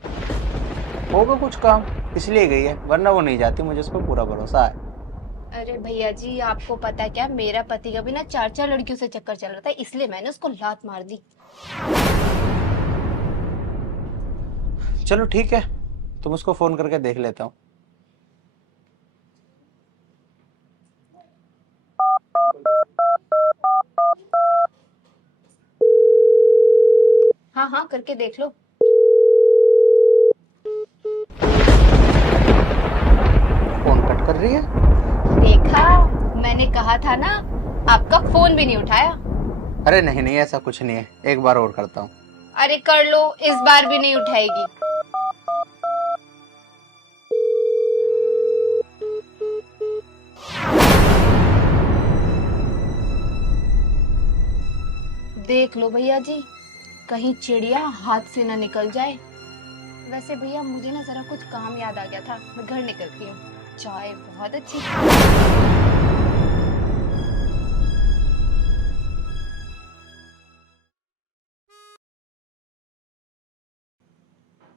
होगा कुछ काम इसलिए गई है, वरना वो नहीं जाती, मुझे उस पर पूरा भरोसा है। अरे भैया जी आपको पता है क्या, मेरा पति का भी ना 4-4 लड़कियों से चक्कर चल रहा था, इसलिए मैंने उसको लात मार दी। चलो ठीक है, तुम उसको फोन करके देख लेता हूँ। हाँ करके देख लो। फोन कट कर रही है। देखा, मैंने कहा था ना, आपका फोन भी नहीं उठाया। अरे नहीं नहीं, ऐसा कुछ नहीं है, एक बार और करता हूँ। अरे कर लो, इस बार भी नहीं उठाएगी। देख लो भैया जी, कहीं चिड़िया हाथ से ना निकल जाए। वैसे भैया मुझे ना जरा कुछ काम याद आ गया था, मैं घर निकलती हूँ। चाय बहुत अच्छी।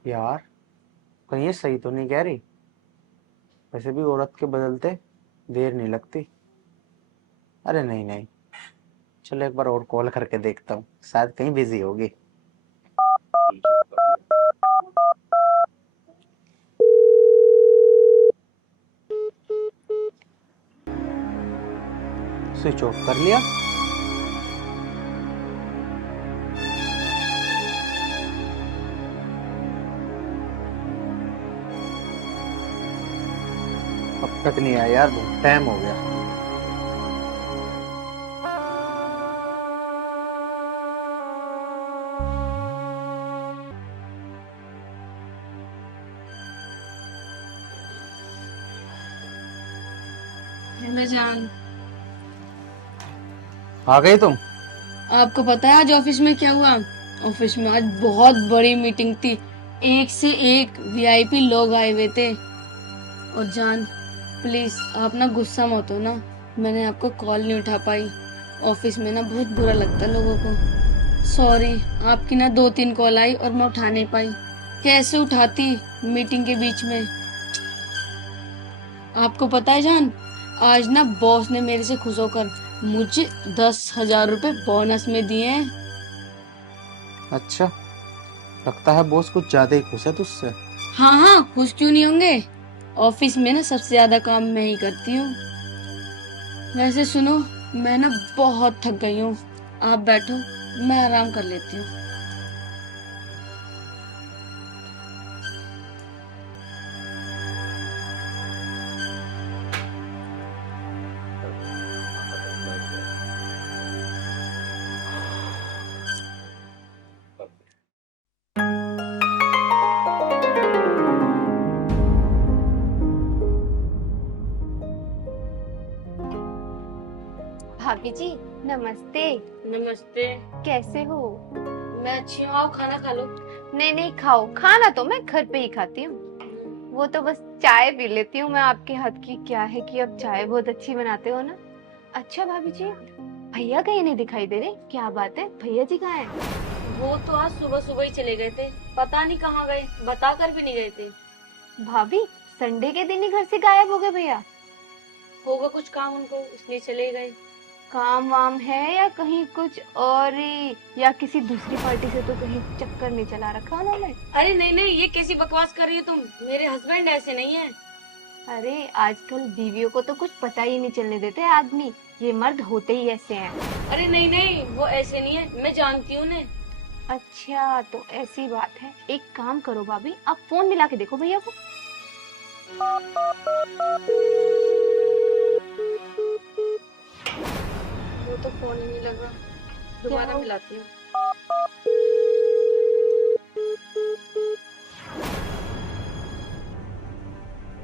यार कहीं ये सही तो नहीं कह रही, वैसे भी औरत के बदलते देर नहीं लगती। अरे नहीं नहीं, चलो एक बार और कॉल करके देखता हूँ, शायद कहीं बिजी होगी। स्विच ऑफ कर लिया। अब तक नहीं आया यार, बहुत टाइम हो गया। हेलो जान, आ गई तुम? आपको पता है आज ऑफिस में क्या हुआ? ऑफिस में आज बहुत बड़ी मीटिंग थी, एक से एक वीआईपी लोग आए हुए थे। और जान प्लीज आप ना गुस्सा मत हो ना, मैंने आपको कॉल नहीं उठा पाई। ऑफिस में ना बहुत बुरा लगता है लोगों को। सॉरी, आपकी ना 2-3 कॉल आई और मैं उठा नहीं पाई। कैसे उठाती मीटिंग के बीच में। आपको पता है जान, आज ना बॉस ने मेरे से खुश होकर मुझे 10,000 रुपए बोनस में दिए हैं। अच्छा, लगता है बॉस कुछ ज्यादा ही खुश है तुझसे। हाँ, खुश क्यों नहीं होंगे। ऑफिस में ना सबसे ज्यादा काम मैं ही करती हूँ। वैसे सुनो, मैं ना बहुत थक गई हूँ, आप बैठो मैं आराम कर लेती हूँ। भाभी जी नमस्ते। नमस्ते। कैसे हो? मैं अच्छी हूँ, आओ खाना खा लो। नहीं नहीं खाओ, खाना तो मैं घर पे ही खाती हूँ, वो तो बस चाय पी लेती हूँ मैं आपके हाथ की। क्या है कि अब चाय बहुत अच्छी बनाते हो ना। अच्छा भाभी जी, भैया कहीं नहीं दिखाई दे रहे, क्या बात है, भैया जी कहाँ हैं? वो तो आज सुबह सुबह ही चले गए थे, पता नहीं कहाँ गए, बता कर भी नहीं गए थे। भाभी संडे के दिन ही घर से गायब हो गए भैया? होगा कुछ काम उनको इसलिए चले गए। काम वाम है या कहीं कुछ और ही, या किसी दूसरी पार्टी से तो कहीं चक्कर नहीं चला रखा उन्होंने? अरे नहीं नहीं, ये कैसी बकवास कर रही हो तुम, मेरे हस्बैंड ऐसे नहीं है। अरे आजकल बीवियों को तो कुछ पता ही नहीं चलने देते आदमी, ये मर्द होते ही ऐसे हैं। अरे नहीं नहीं, वो ऐसे नहीं है, मैं जानती हूँ उन्हें। अच्छा तो ऐसी बात है, एक काम करो भाभी, आप फोन मिला के देखो भैया को। वो तो फोन ही नहीं लग रहा, दोबारा मिलाती हूँ।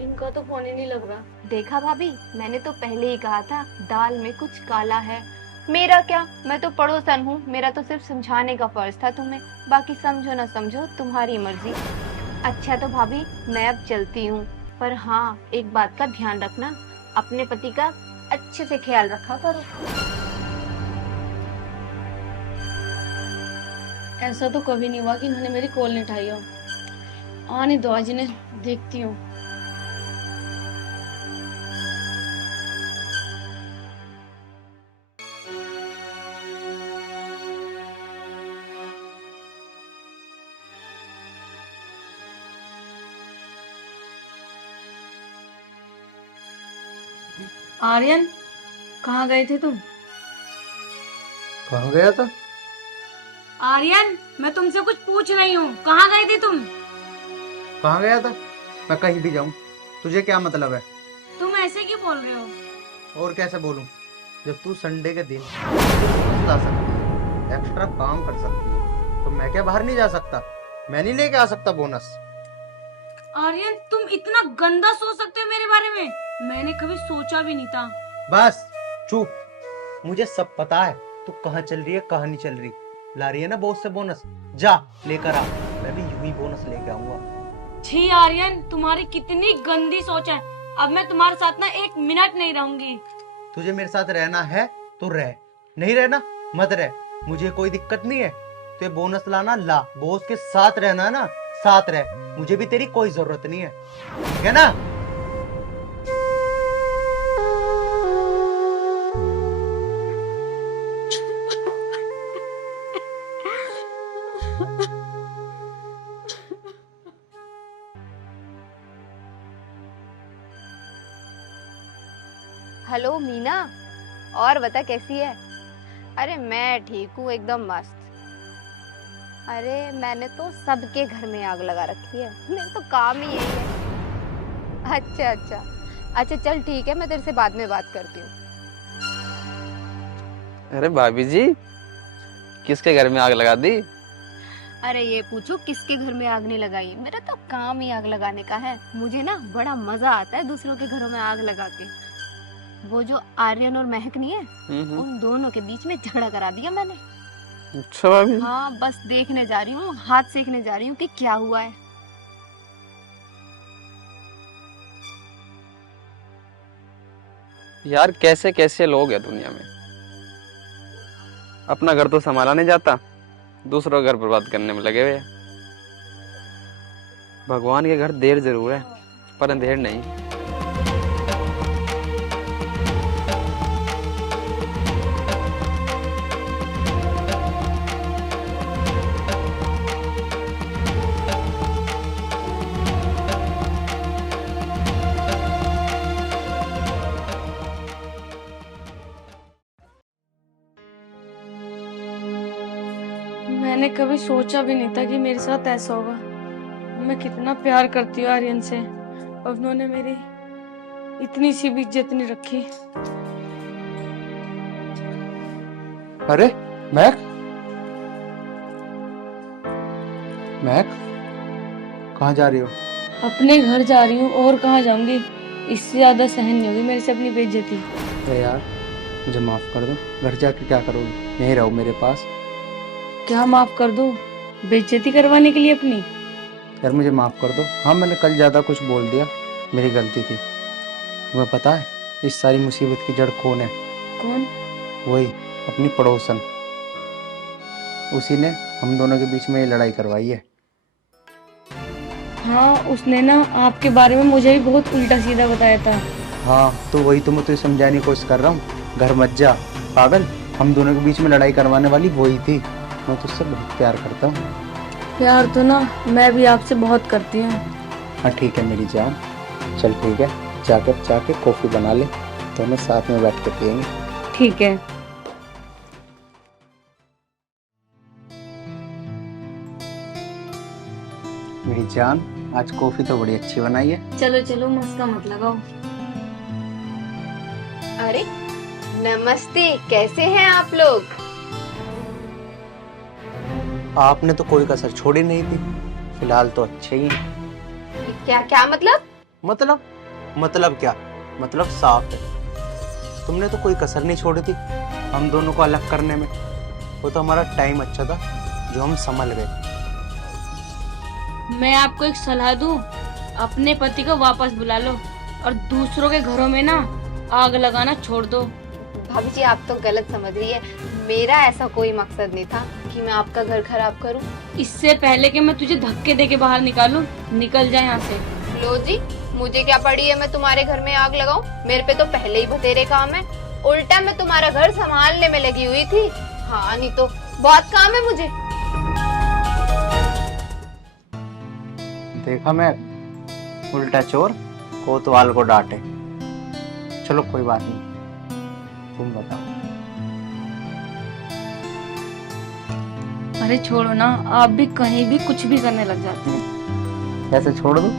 इनका तो फोन ही नहीं लग रहा। देखा भाभी, मैंने तो पहले ही कहा था दाल में कुछ काला है। मेरा क्या, मैं तो पड़ोसन हूँ, मेरा तो सिर्फ समझाने का फर्ज था तुम्हें, बाकी समझो ना समझो तुम्हारी मर्जी। अच्छा तो भाभी मैं अब चलती हूँ, पर हाँ एक बात का ध्यान रखना, अपने पति का अच्छे से ख्याल रखा करो। ऐसा तो कभी नहीं हुआ कि इन्होंने मेरी कॉल नहीं उठाई हो। आने दो, आज इन्हें देखती हूँ। आर्यन, कहाँ गए थे तुम? कहाँ गया था? आर्यन, मैं तुमसे कुछ पूछ रही हूँ, कहाँ गए थे तुम? कहाँ गया था? मैं कहीं भी जाऊं, तुझे क्या मतलब है? तुम ऐसे क्यों बोल रहे हो? और कैसे बोलूं? जब तू संडे के दिन जा सकती है, एक्स्ट्रा काम कर सकती है, तो मैं क्या बाहर नहीं जा सकता? मैं नहीं लेके आ सकता बोनस? आर्यन, तुम इतना गंदा सोच सकते हो मेरे बारे में? मैंने कभी सोचा भी नहीं था। बस चुप, मुझे सब पता है तू कहाँ चल रही है, कहाँ नहीं चल रही। ला रही है ना बॉस से बोनस, जा लेकर आ, मैं भी यूं ही बोनस लेके आऊंगा। छी आर्यन, तुम्हारी कितनी गंदी सोच है। अब मैं तुम्हारे साथ ना एक मिनट नहीं रहूंगी। तुझे मेरे साथ रहना है तो रह, नहीं रहना मत रह, मुझे कोई दिक्कत नहीं है। तो बोनस लाना ला, बॉस के साथ रहना है ना, साथ रह, मुझे भी तेरी कोई जरूरत नहीं है, ठीक है ना? हेलो मीना, और बता कैसी है? अरे मैं ठीक हूँ, एकदम मस्त। अरे मैंने तो सबके घर में आग लगा रखी है, मेरा तो काम ही यही है। अच्छा अच्छा अच्छा, चल ठीक है, मैं तेरे से बाद में बात करती हूँ। अरे भाभी जी, किसके घर में आग लगा दी? अरे ये पूछो किसके घर में आग नहीं लगाई, मेरा तो काम ही आग लगाने का है। मुझे ना बड़ा मजा आता है दूसरों के घरों में आग लगा के। वो जो आर्यन और महक नहीं है, उन दोनों के बीच में झगड़ा करा दिया मैंने। अच्छा भाभी। हाँ बस देखने जा रही हूँ, हाथ सेकने जा रही हूँ कि क्या हुआ है। यार कैसे कैसे लोग हैं दुनिया में, अपना घर तो संभाला नहीं जाता, दूसरों का घर बर्बाद करने में लगे हुए। भगवान के घर देर जरूर है पर अंधेर नहीं। मैंने कभी सोचा भी नहीं था कि मेरे साथ ऐसा होगा। मैं कितना प्यार करती हूँ आर्यन से, और उन्होंने मेरी इतनी सी भी इज्जत नहीं रखी। अरे महक, महक कहाँ जा रही हो? अपने घर जा रही हूँ, और कहाँ जाऊंगी। इससे ज्यादा सहन नहीं होगी मेरे से अपनी बेइज्जती। अरे यार मुझे माफ कर दो, घर जाके क्या करोगी? यहीं रहो मेरे पास। क्या माफ कर दूं? बेइज्जती करवाने के लिए अपनी? यार मुझे माफ कर दो। हाँ मैंने कल ज़्यादा कुछ बोल दिया, मेरी गलती थी। तुम्हें पता है इस सारी मुसीबत की जड़ कौन है? कौन? वही अपनी पड़ोसन, उसी ने हम दोनों के बीच में ये लड़ाई करवाई है। हाँ, उसने ना आपके बारे में मुझे भी बहुत उल्टा सीधा बताया था। हाँ तो वही तो मैं तुझे समझाने की कोशिश कर रहा हूँ। घर मत जा पागल, हम दोनों के बीच में लड़ाई करवाने वाली वही थी। मैं तुझसे बहुत प्यार करता हूँ। प्यार तो ना मैं भी आपसे बहुत करती हूँ। हाँ ठीक है मेरी जान, चल ठीक है, जाके कॉफी बना ले, दोनों साथ में बैठ के पियेंगे। ठीक है। मेरी जान आज कॉफी तो बड़ी अच्छी बनाई है। चलो चलो, मस्का मत लगाओ। अरे नमस्ते, कैसे हैं आप लोग? आपने तो कोई कसर छोड़ी नहीं थी, फिलहाल तो अच्छे ही हैं। क्या क्या मतलब? मतलब क्या? मतलब साफ है। तुमने तो कोई कसर नहीं छोड़ी थी हम दोनों को अलग करने में। वो तो हमारा टाइम अच्छा था जो हम संभल गए। मैं आपको एक सलाह दूं, अपने पति को वापस बुला लो और दूसरों के घरों में ना आग लगाना छोड़ दो। भाभी जी, आप तो गलत समझ रही है। मेरा ऐसा कोई मकसद नहीं था कि मैं आपका घर खराब करूं। इससे पहले कि मैं तुझे धक्के दे के बाहर निकालूं, निकल जा यहाँ से। लो जी, मुझे क्या पड़ी है मैं तुम्हारे घर में आग लगाऊं? मेरे पे तो पहले ही बतेरे काम है। उल्टा मैं तुम्हारा घर संभालने में लगी हुई थी। हाँ, नहीं तो बहुत काम है मुझे। देखा मैं, उल्टा चोर कोतवाल को डांटे। चलो कोई बात नहीं, तुम बताओ। अरे छोड़ो ना, आप भी कहीं भी कुछ भी करने लग जाते हैं। कैसे छोड़ दूं?